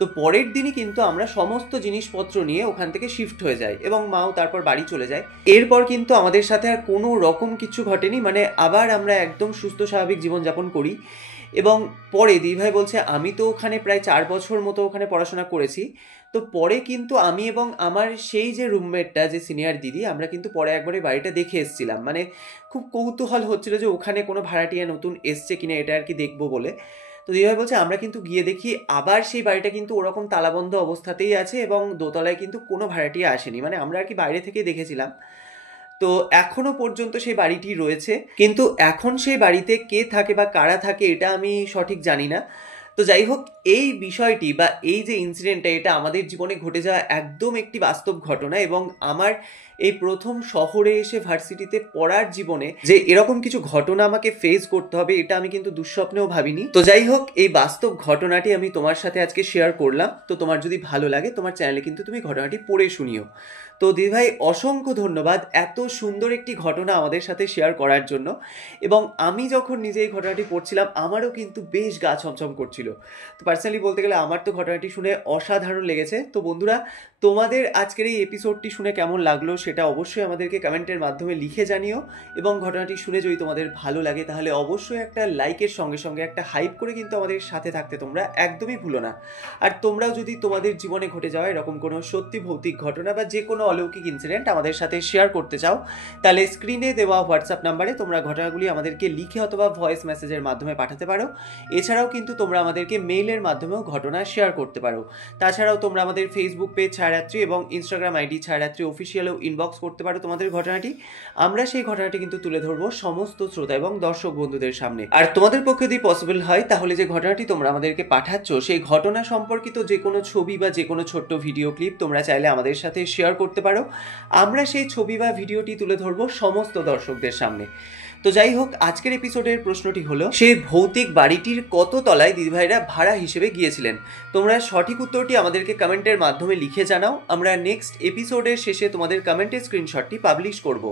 তো পরের দিনই কিন্তু আমরা সমস্ত জিনিসপত্র নিয়ে ওখান থেকে শিফট হয়ে যাই এবং মাও তারপর বাড়ি চলে যায়। এরপর কিন্তু আমাদের সাথে আর কোনো রকম কিছু ঘটেনি, মানে আবার আমরা একদম সুস্থ স্বাভাবিক জীবনযাপন করি। এবং পরে দিদিভাই বলছে আমি তো ওখানে প্রায় 4 বছর মতো ওখানে পড়াশোনা করেছি। তো পরে কিন্তু আমি এবং আমার সেই যে রুমমেটটা, যে সিনিয়র দিদি, আমরা কিন্তু পরে একবার ওই বাড়িটা দেখে এসেছিলাম। মানে খুব কৌতূহল হচ্ছিল যে ওখানে কোনো ভাড়াটিয়া নতুন এসছে কিনা, এটা আর কি দেখবো বলে। তো দিদিভাই বলছে আমরা কিন্তু গিয়ে দেখি আবার সেই বাড়িটা কিন্তু ওরকম তালাবন্ধ অবস্থাতেই আছে এবং দোতলায় কিন্তু কোনো ভাড়াটিয়া আসেনি, মানে আমরা আর কি বাইরে থেকে দেখেছিলাম। তো এখনো পর্যন্ত সেই বাড়িটি রয়েছে, কিন্তু এখন সেই বাড়িতে কে থাকে বা কারা থাকে এটা আমি সঠিক জানি না। তো যাই হোক, এই বিষয়টি বা এই যে ইনসিডেন্টটা, এটা আমাদের জীবনে ঘটে যাওয়া একদম একটি বাস্তব ঘটনা এবং আমার এই প্রথম শহরে এসে ভার্সিটিতে পড়ার জীবনে যে এরকম কিছু ঘটনা আমাকে ফেস করতে হবে, এটা আমি কিন্তু দুঃস্বপ্নেও ভাবিনি। তো যাই হোক, এই বাস্তব ঘটনাটি আমি তোমার সাথে আজকে শেয়ার করলাম। তো তোমার যদি ভালো লাগে তোমার চ্যানেলে কিন্তু তুমি ঘটনাটি পড়ে শুনিও। তো দিদিভাই অসংখ্য ধন্যবাদ এত সুন্দর একটি ঘটনা আমাদের সাথে শেয়ার করার জন্য। এবং আমি যখন নিজে এই ঘটনাটি পড়ছিলাম আমারও কিন্তু বেশ গা ছমছম করছিল। তো পার্সোনালি বলতে গেলে আমার তো ঘটনাটি শুনে অসাধারণ লেগেছে। তো বন্ধুরা, তোমাদের আজকের এই এপিসোডটি শুনে কেমন লাগলো সেটা অবশ্যই আমাদেরকে কমেন্টের মাধ্যমে লিখে জানিও। এবং ঘটনাটি শুনে যদি তোমাদের ভালো লাগে তাহলে অবশ্যই একটা লাইকের সঙ্গে সঙ্গে একটা হাইপ করে কিন্তু আমাদের সাথে থাকতে তোমরা একদমই ভুলো না। আর তোমরাও যদি তোমাদের জীবনে ঘটে যাওয়া এরকম কোনো সত্যি ভৌতিক ঘটনা বা যে কোনো অলৌকিক ইনসিডেন্ট আমাদের সাথে শেয়ার করতে চাও, তাহলে স্ক্রিনে দেওয়া হোয়াটসঅ্যাপ নাম্বারে তোমরা ঘটনাগুলি আমাদেরকে লিখে অথবা ভয়েস মেসেজের মাধ্যমে পাঠাতে পারো। এছাড়াও কিন্তু তোমরা আমাদেরকে মেইলের মাধ্যমেও ঘটনা শেয়ার করতে পারো। তাছাড়াও তোমরা আমাদের ফেসবুক পেজ ছায়ারাত্রি এবং ইনস্টাগ্রাম আইডি ছায়ারাত্রি অফিসিয়ালেও ইনবক্স করতে পারো তোমাদের ঘটনাটি। আমরা সেই ঘটনাটি কিন্তু তুলে ধরবো সমস্ত শ্রোতা এবং দর্শক বন্ধুদের সামনে। আর তোমাদের পক্ষে যদি পসিবল হয় তাহলে যে ঘটনাটি তোমরা আমাদেরকে পাঠাচ্ছ সেই ঘটনা সম্পর্কিত যে কোনো ছবি বা যে কোনো ছোট্ট ভিডিও ক্লিপ তোমরা চাইলে আমাদের সাথে শেয়ার করতে পারো। আমরা সেই ছবি বা ভিডিওটি তুলে ধরবো সমস্ত দর্শকদের সামনে। তো যাই হোক, আজকের এপিসোডের প্রশ্নটি হলো, সেই ভৌতিক বাড়িটির কত তলায় দিদিভাইরা ভাড়া হিসেবে গিয়েছিলেন? তোমরা সঠিক উত্তরটি আমাদেরকে কমেন্টের মাধ্যমে লিখে জানাও। আমরা নেক্সট এপিসোডের শেষে তোমাদের কমেন্টের স্ক্রিনশটটি পাবলিশ করব।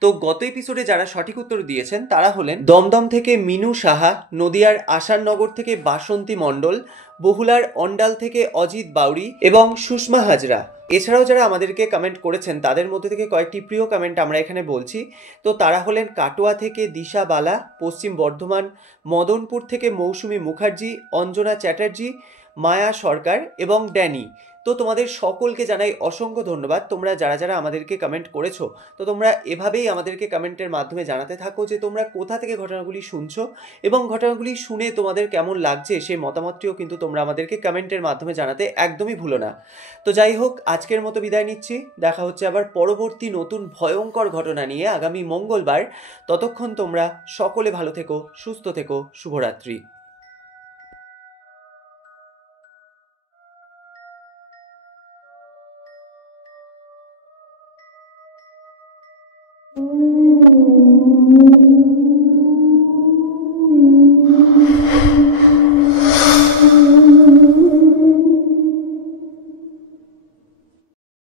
তো গত এপিসোডে যারা সঠিক উত্তর দিয়েছেন তারা হলেন দমদম থেকে মিনু সাহা, নদিয়ার আসাননগর থেকে বাসন্তী মণ্ডল, বহুলার অন্ডাল থেকে অজিত বাউরি এবং সুষমা হাজরা। এছাড়াও যারা আমাদেরকে কমেন্ট করেছেন তাদের মধ্যে থেকে কয়েকটি প্রিয় কমেন্ট আমরা এখানে বলছি। তো তারা হলেন কাটোয়া থেকে দিশা বালা, পশ্চিম বর্ধমান মদনপুর থেকে মৌসুমী মুখার্জি, অঞ্জনা চ্যাটার্জি, মায়া সরকার এবং ড্যানি। তো তোমাদের সকলকে জানাই অসংখ্য ধন্যবাদ, তোমরা যারা যারা আমাদেরকে কমেন্ট করেছো। তো তোমরা এভাবেই আমাদেরকে কমেন্টের মাধ্যমে জানাতে থাকো যে তোমরা কোথা থেকে ঘটনাগুলি শুনছো এবং ঘটনাগুলি শুনে তোমাদের কেমন লাগছে সেই মতামতটিও কিন্তু তোমরা আমাদেরকে কমেন্টের মাধ্যমে জানাতে একদমই ভুলো না। তো যাই হোক, আজকের মতো বিদায় নিচ্ছি। দেখা হচ্ছে আবার পরবর্তী নতুন ভয়ঙ্কর ঘটনা নিয়ে আগামী মঙ্গলবার। ততক্ষণ তোমরা সকলে ভালো থেকো, সুস্থ থেকো। শুভরাত্রি।